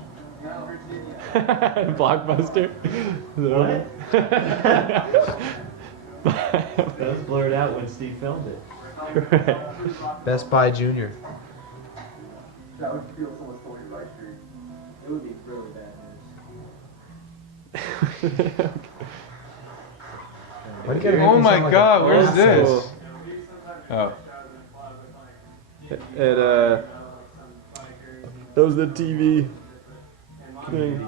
Blockbuster. What? That was blurred out when Steve filmed it. Best Buy Junior. That would feel someone's told you right stream. It would be really bad news. Why do you gotta make Oh me my sound like God, a where's asshole? this? Oh. That was the TV thing.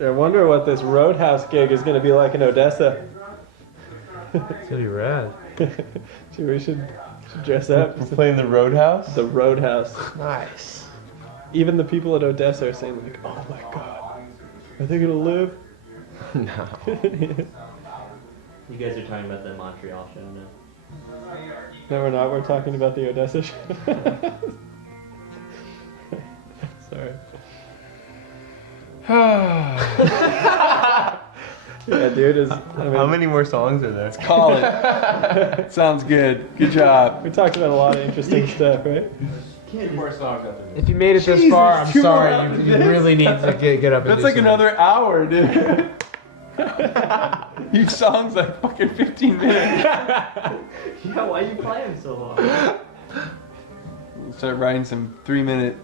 I wonder what this Roadhouse gig is going to be like in Odessa. It's gonna be rad. We should dress up. We're playing the Roadhouse. The Roadhouse. Nice. Even the people at Odessa are saying like, "Oh my God, are they gonna live?" No. You guys are talking about the Montreal show now. No, we're not. We're talking about the Odessa show. Sorry. Yeah, dude. How many more songs are there? Call it. Sounds good. Good job. We talked about a lot of interesting stuff, right? More songs after this. If you made it this far, I'm two more sorry. after You this? really need to get up and That's do like something. another hour, dude. Each song's like fucking 15 minutes. Yeah, why are you playing so long? Start writing some 3-minute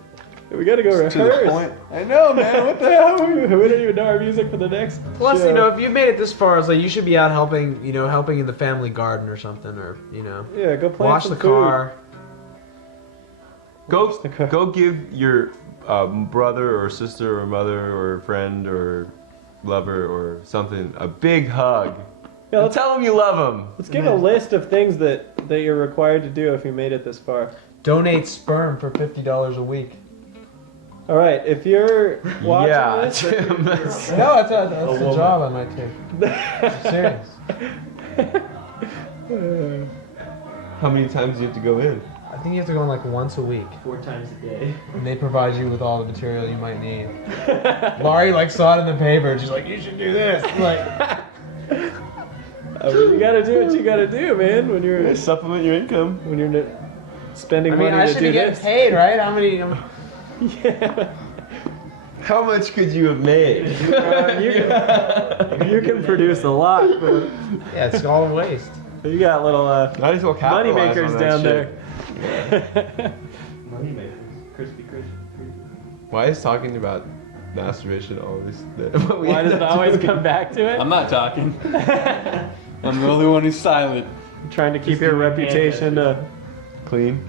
We gotta go to the rehearse. point. I know, man. What the hell? We don't even know our music for the next. Plus, show. you know, if you made it this far, it's like you should be out helping in the family garden or something, or Yeah, go plant wash some the food. car. Go give your brother or sister or mother or friend or lover or something a big hug. Yeah, And tell them you love them. Let's give a list of things that you're required to do if you made it this far. Donate sperm for $50 a week. All right, if you're watching Yeah, this, Tim, that's- No, that's a job I might take. Serious. How many times do you have to go in? I think you have to go in like once a week, 4 times a day. and they provide you with all the material you might need. Laurie saw it in the paper. And she's like, "You should do this." Like, you gotta do what you gotta do, man. When you're Supplement your income. spending I mean, money I to should do be getting this. paid, right? How many? Yeah. How much could you have made? You can produce a lot, but Yeah, it's all a waste. you got little Might as well money capitalize makers on that down shit. there. Money makers. Crispy. Why is talking about masturbation always? Why does it always come back to it? I'm not talking. I'm the only one who's silent. Trying to keep your reputation, clean?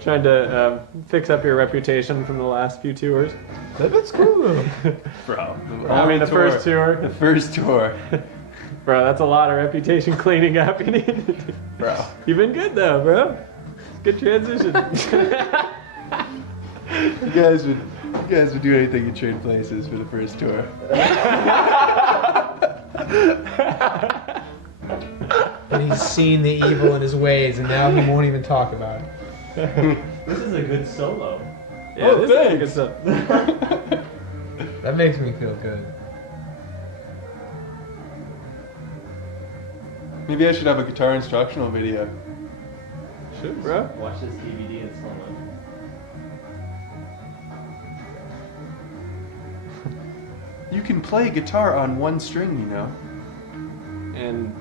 trying to fix up your reputation from the last few tours. That's cool though. Bro. I mean, the first tour. The first tour. Bro, that's a lot of reputation cleaning up. You need to do. Bro. You've been good though, bro. Good transition. You guys would do anything to trade places for the first tour. He's seen the evil in his ways, and now he won't even talk about it. This is a good solo. Yeah, Oh, this is thanks. good stuff. That makes me feel good. Maybe I should have a guitar instructional video. Shoot, bro. Watch this DVD in slow motion. You can play guitar on one string, you know. And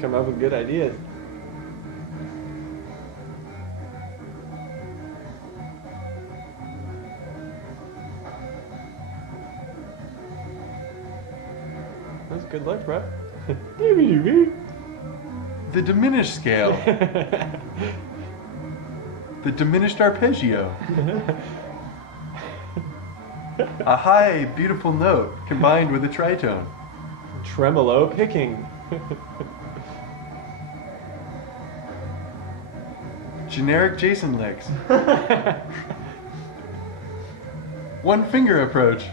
come up with good ideas. That's a good look, bro. The diminished scale. The diminished arpeggio. A high, beautiful note combined with a tritone. Tremolo picking. Generic Jason licks. One finger approach.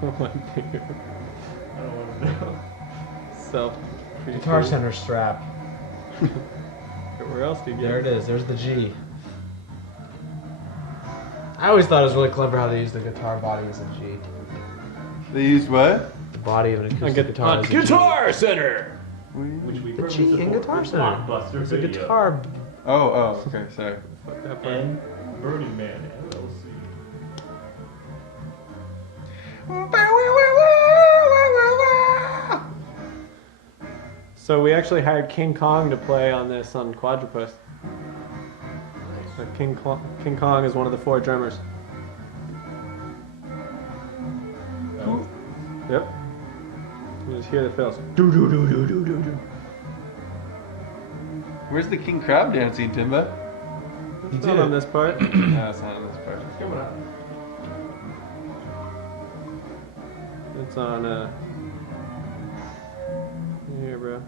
One finger. I don't want to know. Self. Guitar Center strap. Where else do you get There it is. There's the G. I always thought it was really clever how they used the guitar body as a G. They used what? The body of an acoustic guitar on as a G. Guitar Center. Which we The firmly G in support Guitar with Center. Blockbuster It's a Video guitar. Oh, okay, sorry. Fuck that part. and Burning Man LLC. So we actually hired King Kong to play on this on Quadrupus. So King Kong is one of the 4 drummers. Yep. You just hear the fills. Do do do do do do do. Where's the king crab dancing, Timba? It's not on this part. No, it's not on this part. It's on here, bro.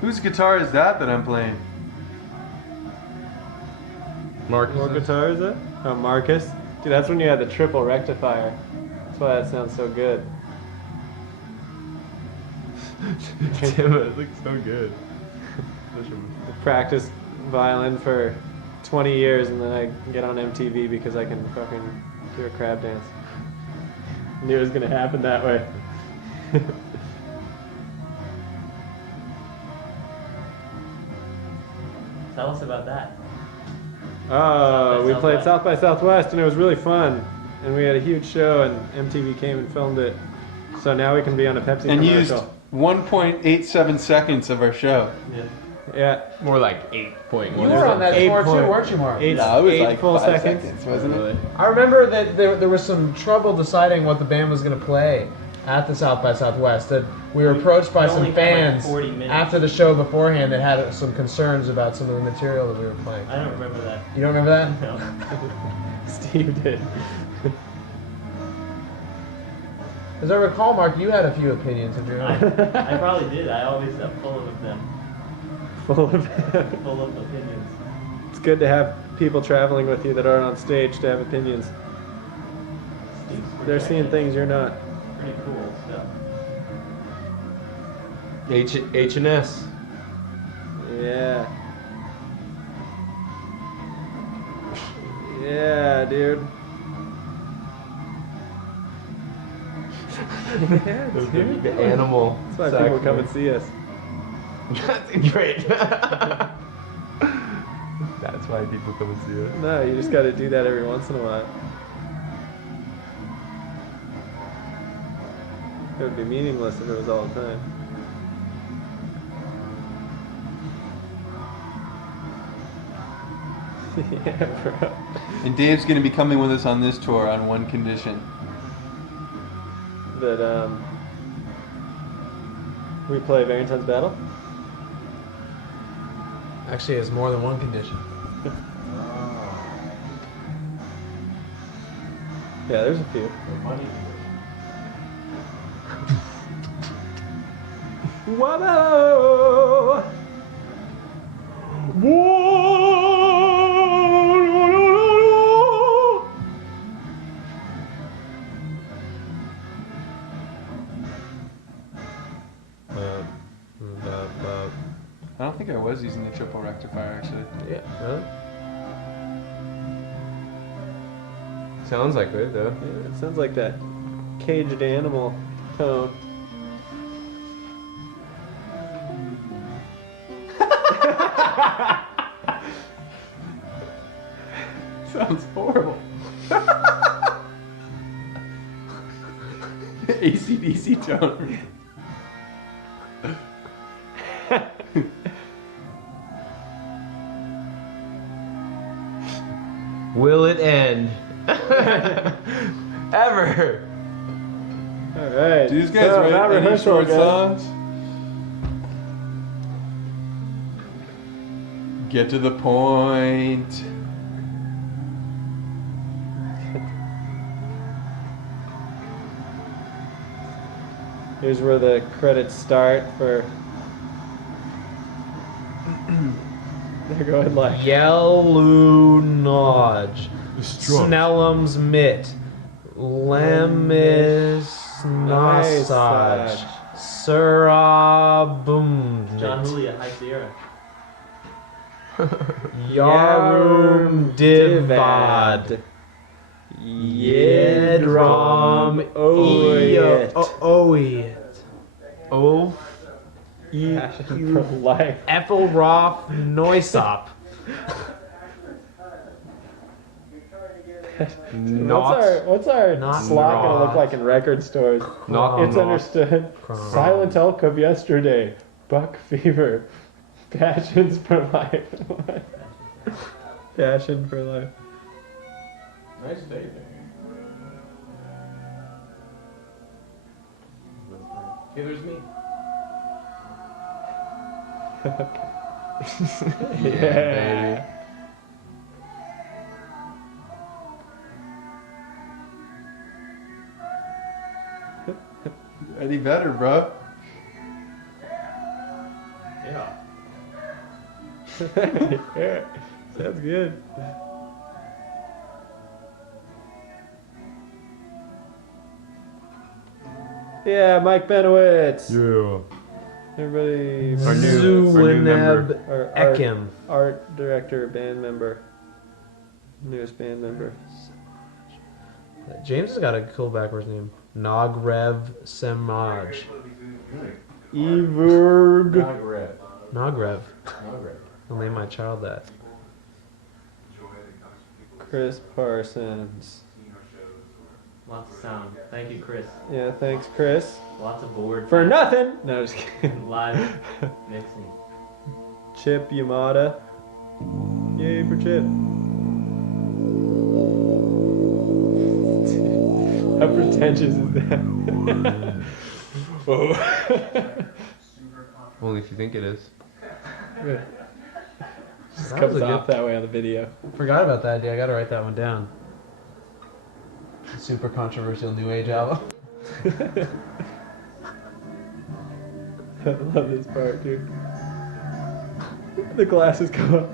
Whose guitar is that I'm playing? More guitar is it? Oh, Marcus. Dude, that's when you had the triple rectifier. That's why that sounds so good. Timba, it looks so good. I practiced violin for 20 years and then I get on MTV because I can fucking do a crab dance. Knew it was gonna happen that way. Tell us about that. Oh, we South by played Southwest. South by Southwest and it was really fun. And we had a huge show and MTV came and filmed it. So now we can be on a Pepsi And used commercial. 1.87 seconds of our show. Yeah. Yeah. More like 8.1. You were on that Eight tour too, point- weren't you, Mark? Eight, No, it was eight like full 5 seconds. wasn't it? I remember that there was some trouble deciding what the band was going to play at the South by Southwest. That we were approached by It only some took like fans 40 minutes. after the show beforehand that had some concerns about some of the material that we were playing. I don't remember that. You don't remember that? No. Steve did. As I recall, Mark, you had a few opinions of your I, own. I probably did. I always am full of them. Full of Full of opinions. It's good to have people traveling with you that aren't on stage to have opinions. Steve's They're seeing projected. things you're not. Pretty cool stuff. H&S. Yeah. Yeah, dude. The animal. That's why people come and see us. That's great. That's why people come and see us. No, you just got to do that every once in a while. It would be meaningless if it was all the time. Yeah, bro. And Dave's going to be coming with us on this tour on one condition. That we play Valentine's Battle. Actually, it's more than one condition. Yeah, there's a few. Whoa! Whoa! triple rectifier actually. Yeah, really? Sounds like it though. Yeah, it sounds like that caged animal tone. Sounds horrible. AC/DC tone. Will it end? Ever? All right. Do these guys so, write not any rehearsal, short guys. songs? Get to the point. Here's where the credits start for. They're going like. Yellow Nodge. Snellum's Mitt. Lemis Nosage. Surabum. John Whooley at High Sierra. Yarum Divad. Yedrom Oyet. Oyet. Oh. Passion for life. Ethelroth Noisop. What's our Not slot gonna look not. like in record stores? Not It's understood. Crom. Silent Elk of yesterday. Buck fever. Passions for life. Passion for life. Nice day there. Hey, there's me. Yeah. Eddie Vedder, bro. Yeah. Yeah. Sounds good. Yeah, Mike Benowitz. Yeah. Everybody. Our new member. Our Ekim. art director, band member. Newest band member. James has got a cool backwards name. Nogrev Semaj. Everg. Nogrev. Nogrev. Nogrev. I'll name my child that. Chris Parsons. Lots of sound. Thank you, Chris. Yeah, thanks, Chris. Lots of board. For nothing. No, just kidding. Live mixing. Chip Yamada. Yay for Chip. How pretentious is that? Only if you think it is. Just That comes was a off that way on the video. Forgot about that idea. I gotta write that one down. Super controversial new age album. I love this part, dude. The glasses come up.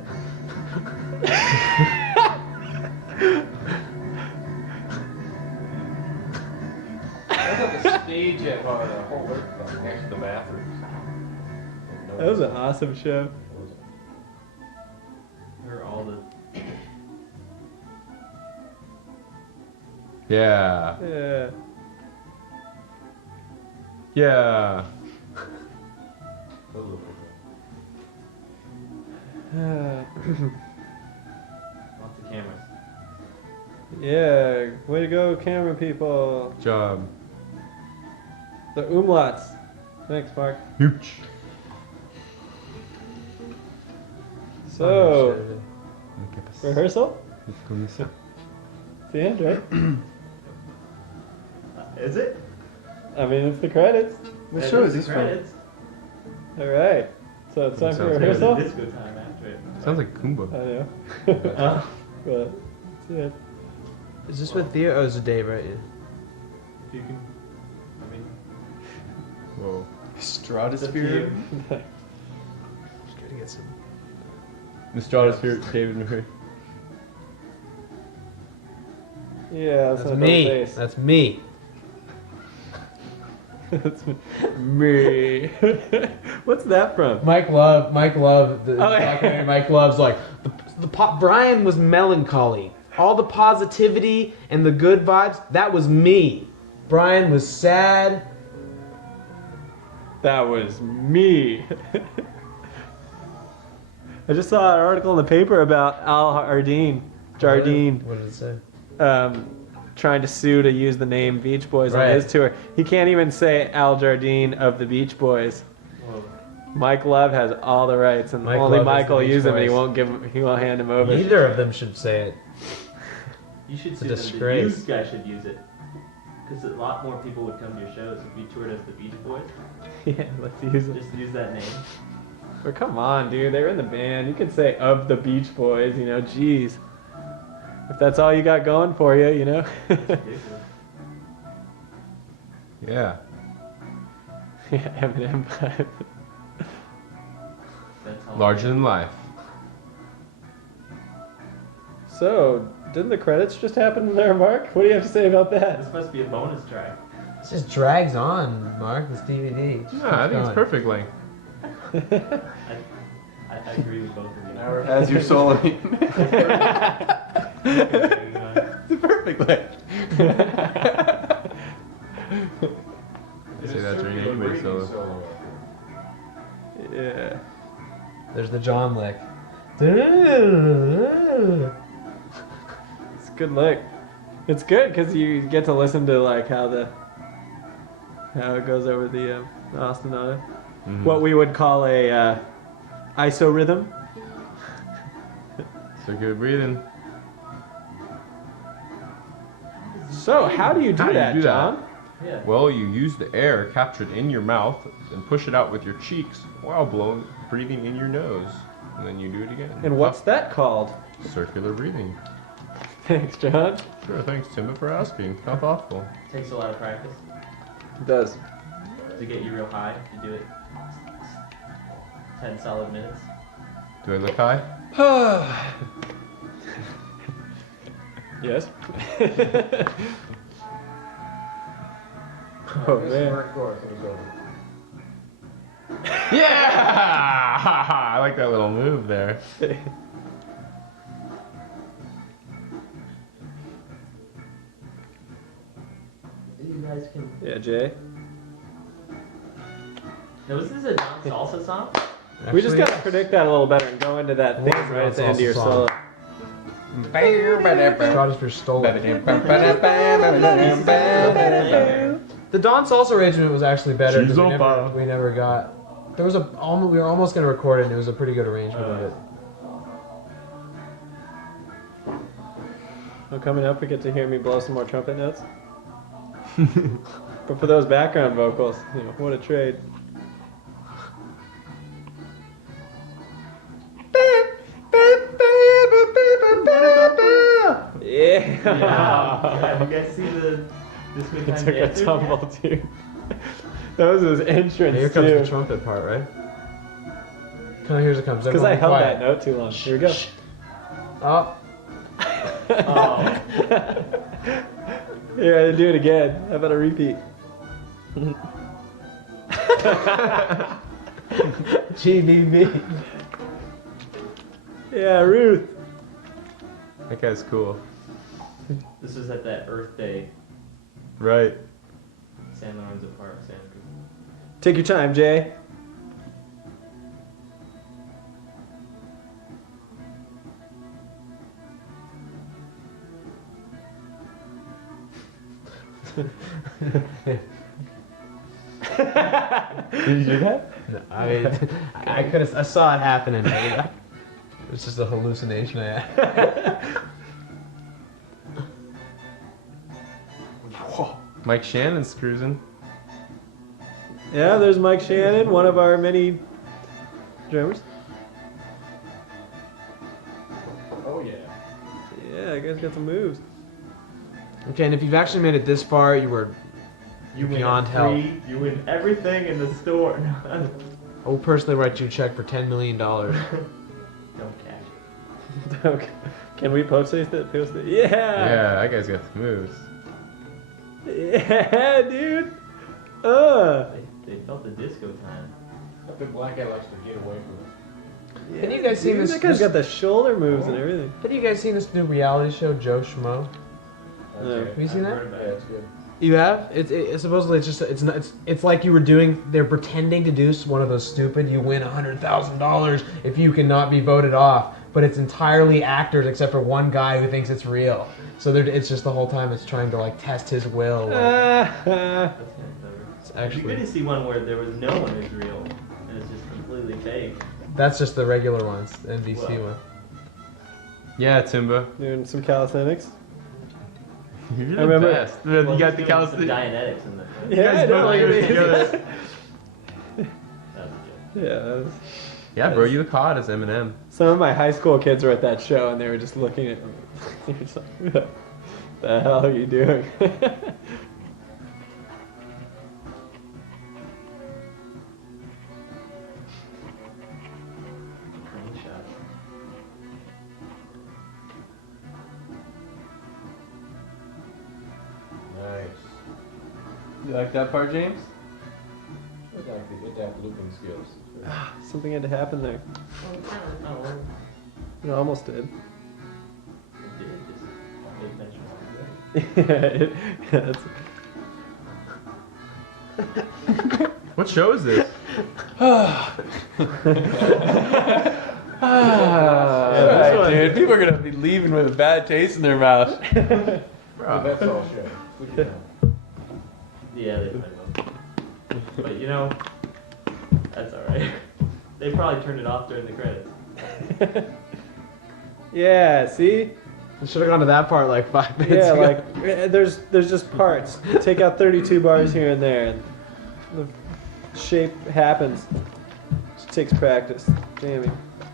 That's not the stage yet, but the whole work next to the bathrooms. That was an awesome show. Heard all the. Yeah. Yeah. Yeah. Lots of cameras. Yeah, way to go, camera people. Job. The umlauts. Thanks, Mark. Huge. So, rehearsal? Rehearsal. It's the end, right? Is it? I mean, it's the credits. What show is this from? Credits. All right. So it's time for Sounds good. rehearsal? Disco time after it. Sounds like Kumba. I know. Huh? But that's it. Is this with Theo? Oh, it's Dave, right? If you can. I mean, Whoa. Stratosphere. Just gotta get some. Estradasphere, David Murray. Yeah, That's not me. bass. That's me. That's me. What's that from? Mike Love, the Oh, yeah. documentary. Mike Love's like Brian was melancholy. All the positivity and the good vibes, that was me. Brian was sad. That was me. I just saw an article in the paper about Al Jardine, What did it say? trying to sue to use the name Beach Boys on Right. his tour. He can't even say Al Jardine of the Beach Boys. Whoa. Mike Love has all the rights, and Mike only Love is Mike the will Beach use him, and Boys. he won't hand him over. Neither of them should say it. You should It's a sue them. disgrace. You guys should use it. Because a lot more people would come to your shows if you toured as the Beach Boys. Yeah, let's use it. Just use that name. Or come on, dude, they were in the band. You can say of the Beach Boys, you know. Jeez, if that's all you got going for you, you know. Ridiculous. Yeah. Yeah, Eminem. That's how Larger than life. So, didn't the credits just happen there, Mark? What do you have to say about that? This must be a bonus track. It just drags on, Mark. This DVD. Just No, I keeps think it's going. perfect length. I agree with both of you. As you're soloing. It's perfect length. I say that during anybody solo. Yeah. There's the John lick. It's a good lick. It's good because you get to listen to like how it goes over the ostinato. Mhm. What we would call a iso rhythm. Circular breathing. So how do you do How do you that, do that? John? Yeah. Well, you use the air captured in your mouth and push it out with your cheeks while breathing in your nose. And then you do it again. And what's that called? Circular breathing. Thanks, John. Sure, thanks, Timba, for asking. How thoughtful. Takes a lot of practice It does. to get you real high. You do it 10 solid minutes. Do I look high? Yes. Oh man. Yeah! I like that little move there. You guys can. Yeah, Jay. Now, was this a non-salsa song? We just Actually, gotta predict that a little better and go into that What thing was the right at the end of your salsa solo. song? Estradasphere stole it. The Don Salsa arrangement was actually better She's because on fire. we never got. There was we were almost gonna record it, and it was a pretty good arrangement of it. Well, coming up, we get to hear me blow some more trumpet notes. But for those background vocals, you know, what a trade. Yeah. Yeah. You guys see the this good It time took a dancer? tumble, dude. That was his entrance, Here comes the too. trumpet part, right? Come on, here it comes. Because I Everyone held quiet. that note too long. Here we go. Oh, Oh. Here, I do it again. How about a repeat? GBB. Yeah, Ruth. That guy's cool. This was at that Earth Day, Right. San Lorenzo Park, Santa Cruz. Take your time, Jay. Did you do that? No, I mean, I could have. I saw it happening. But it's just a hallucination I had. Mike Shannon's cruising. Yeah, there's Mike Shannon, one of our many drummers. Oh yeah. Yeah, you guys got some moves. Okay, and if you've actually made it this far, you were You win beyond a help. free, you win everything in the store. I will personally write you a check for $10 million. Don't cash. Okay. Can we post it? Yeah, that guy's got the moves. Yeah, dude. They felt the disco time. The black guy likes to get away from it. Have you guys seen this? That guy's got the shoulder moves and everything. Have you guys seen this new reality show, Joe Schmo? No. Have you seen that? Yeah, it's good. You have? It's supposedly it's like you were doing. They're pretending to do one of those stupid. You win $100,000 if you cannot be voted off. But it's entirely actors except for one guy who thinks it's real. So it's just the whole time it's trying to like test his will. That's kind of clever. It's It'd be actually good to see one where there was no one who's real and it's just completely fake. that's just the regular ones, the NBC Well. one. Yeah, Timba. Doing some calisthenics. You're I remember- the best. Well, You he's got the doing some calisthenics. Dianetics in the. Yeah, I know. Like, Like, together. That's good. yeah, that was- Yeah, bro, you look hot as Eminem. some of my high school kids were at that show and they were just looking at me. They were just like, "What the hell are you doing?" Clean shot. Nice. You like that part, James? It's that looping skills. Something had to happen there. Oh, well, It almost did. it did. Just 8 minutes. Yeah, that's- What show is this? Alright, dude. People are gonna be leaving with a bad taste in their mouth. But that's all show. Look at that. Yeah, they probably will. But you know, that's alright. They probably turned it off during the credits. Yeah, see? I should have gone to that part like 5 minutes Yeah, ago. like there's just parts. Take out 32 bars here and there, and the shape happens. Just takes practice. Jamming.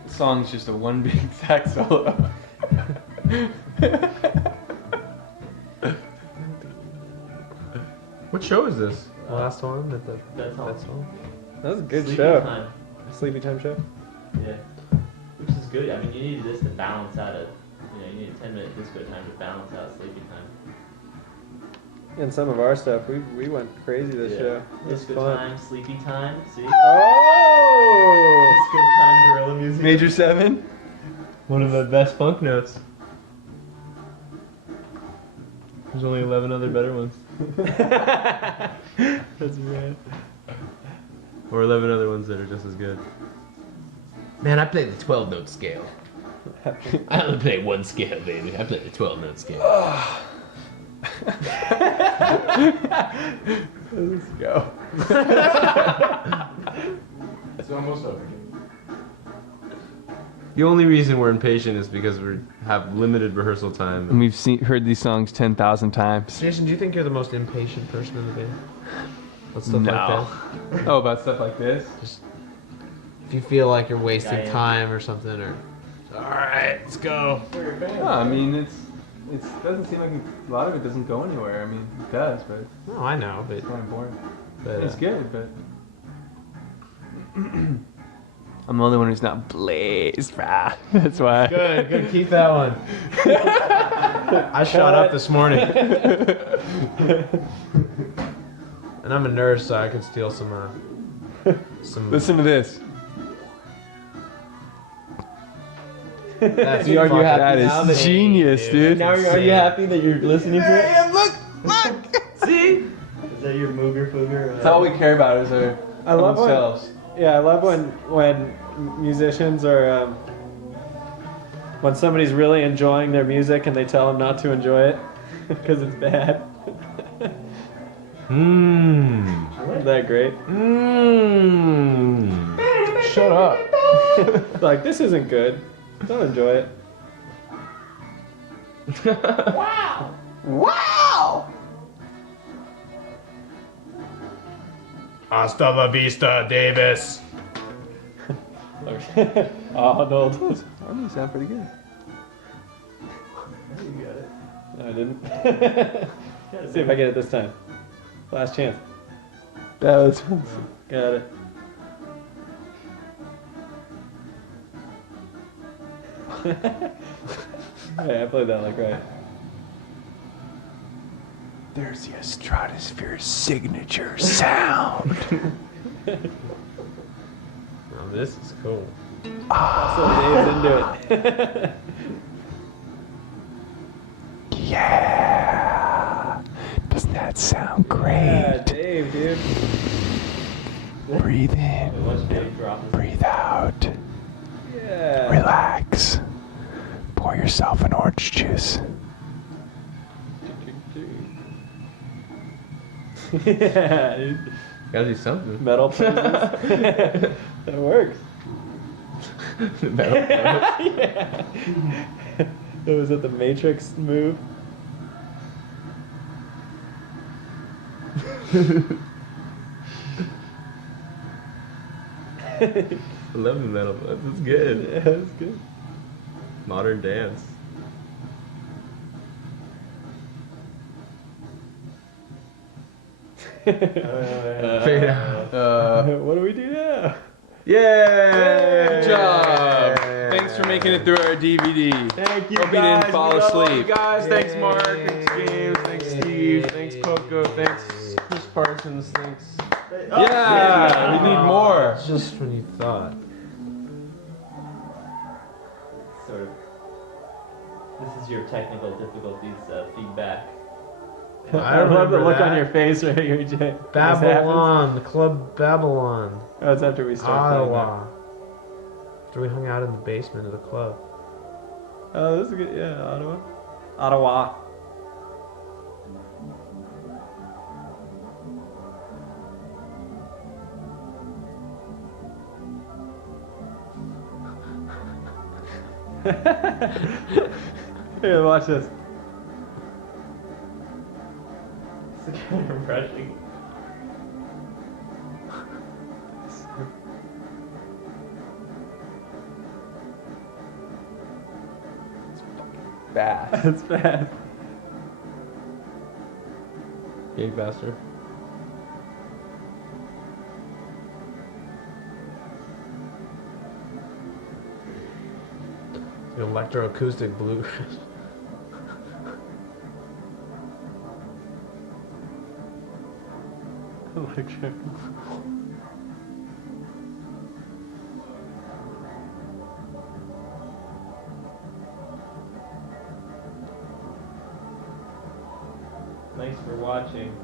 The song's just a one big sax solo. What show is this? The last one that the That's all. that's all. That was a good Sleepy show. Time. Sleepy time show. Yeah. Which is good. I mean, you need this to balance out you need a 10-minute disco time to balance out sleepy time. And some of our stuff, we went crazy this show. It was Disco fun. time, sleepy time. See? Oh! Disco time, gorilla music. Major 7? One of the best funk notes. There's only 11 other better ones. That's rad. Or 11 other ones that are just as good. Man, I played the 12-note scale. I only play one scale, baby. I play the 12-note scale. Let's go. It's almost over. The only reason we're impatient is because we have limited rehearsal time. And we've heard these songs 10,000 times. Jason, do you think you're the most impatient person in the band? With stuff No. like that? Oh, about stuff like this? If you feel like you're wasting Yeah, yeah. time or something, or alright, let's go. No, I mean, it doesn't seem like a lot of it doesn't go anywhere. I mean, it does, but No, I know, but, it's kind of boring. but It's good, but I'm the only one who's not blazed, brah. That's why. Good, keep that one. I shot up this morning. And I'm a nerd, so I could steal some Listen to this. That's Are you fucking- happy That now is that- genius, dude. Now, are you happy that you're listening to it? Look! See? Is that your mooger fooger? That's all we care about is our I love own when- selves. Yeah, I love when musicians are when somebody's really enjoying their music and they tell them not to enjoy it because it's bad. Isn't that great? Shut up. Like, this isn't good. Don't enjoy it. Hasta la vista, Davis. Arnold. Harmony sound pretty good. You got it. No, I didn't. Let's see if I get it this time. Last chance. That was Got it. Hey, I played that like right. There's the Estradasphere signature sound. Oh, this is cool. So Dave's into it. Yeah. Doesn't that sound Yeah, great? Dave, dude. Breathe in. Watch Dave drop this. Breathe out. Yeah. Relax. Pour yourself an orange juice. Yeah, dude. Gotta do something. Metal poses. That works. Metal. Yeah. That was at the Matrix move. I love the metal. That's good. Yeah, that's good. Modern dance. Fade out. What do we do now? Yay! Good job. Thanks for making it through our DVD. Thank you, Hope you guys. didn't fall We love all asleep. you guys. Thanks, Mark. Thanks, James. Thanks, Steve. Thanks, Coco. Thanks, Chris Parsons. Thanks. Yeah, we need more. Just when you thought. Sort of. This is your technical difficulties feedback. I I love the remember look on that. your face right here, Jay. This Babylon, Club Babylon, happens? Oh, it's after we start playing that. Iowa. After we hung out in the basement of the club. Oh, this is good. Yeah, Ottawa. Ottawa. Here, watch this. It's kind of refreshing. Fast. That's bad. Big bastard. The electroacoustic blues. Electric. Thanks for watching.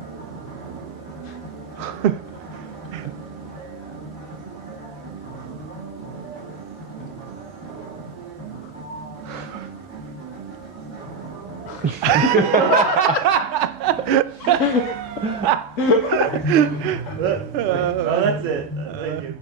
Oh, that's it. Thank you.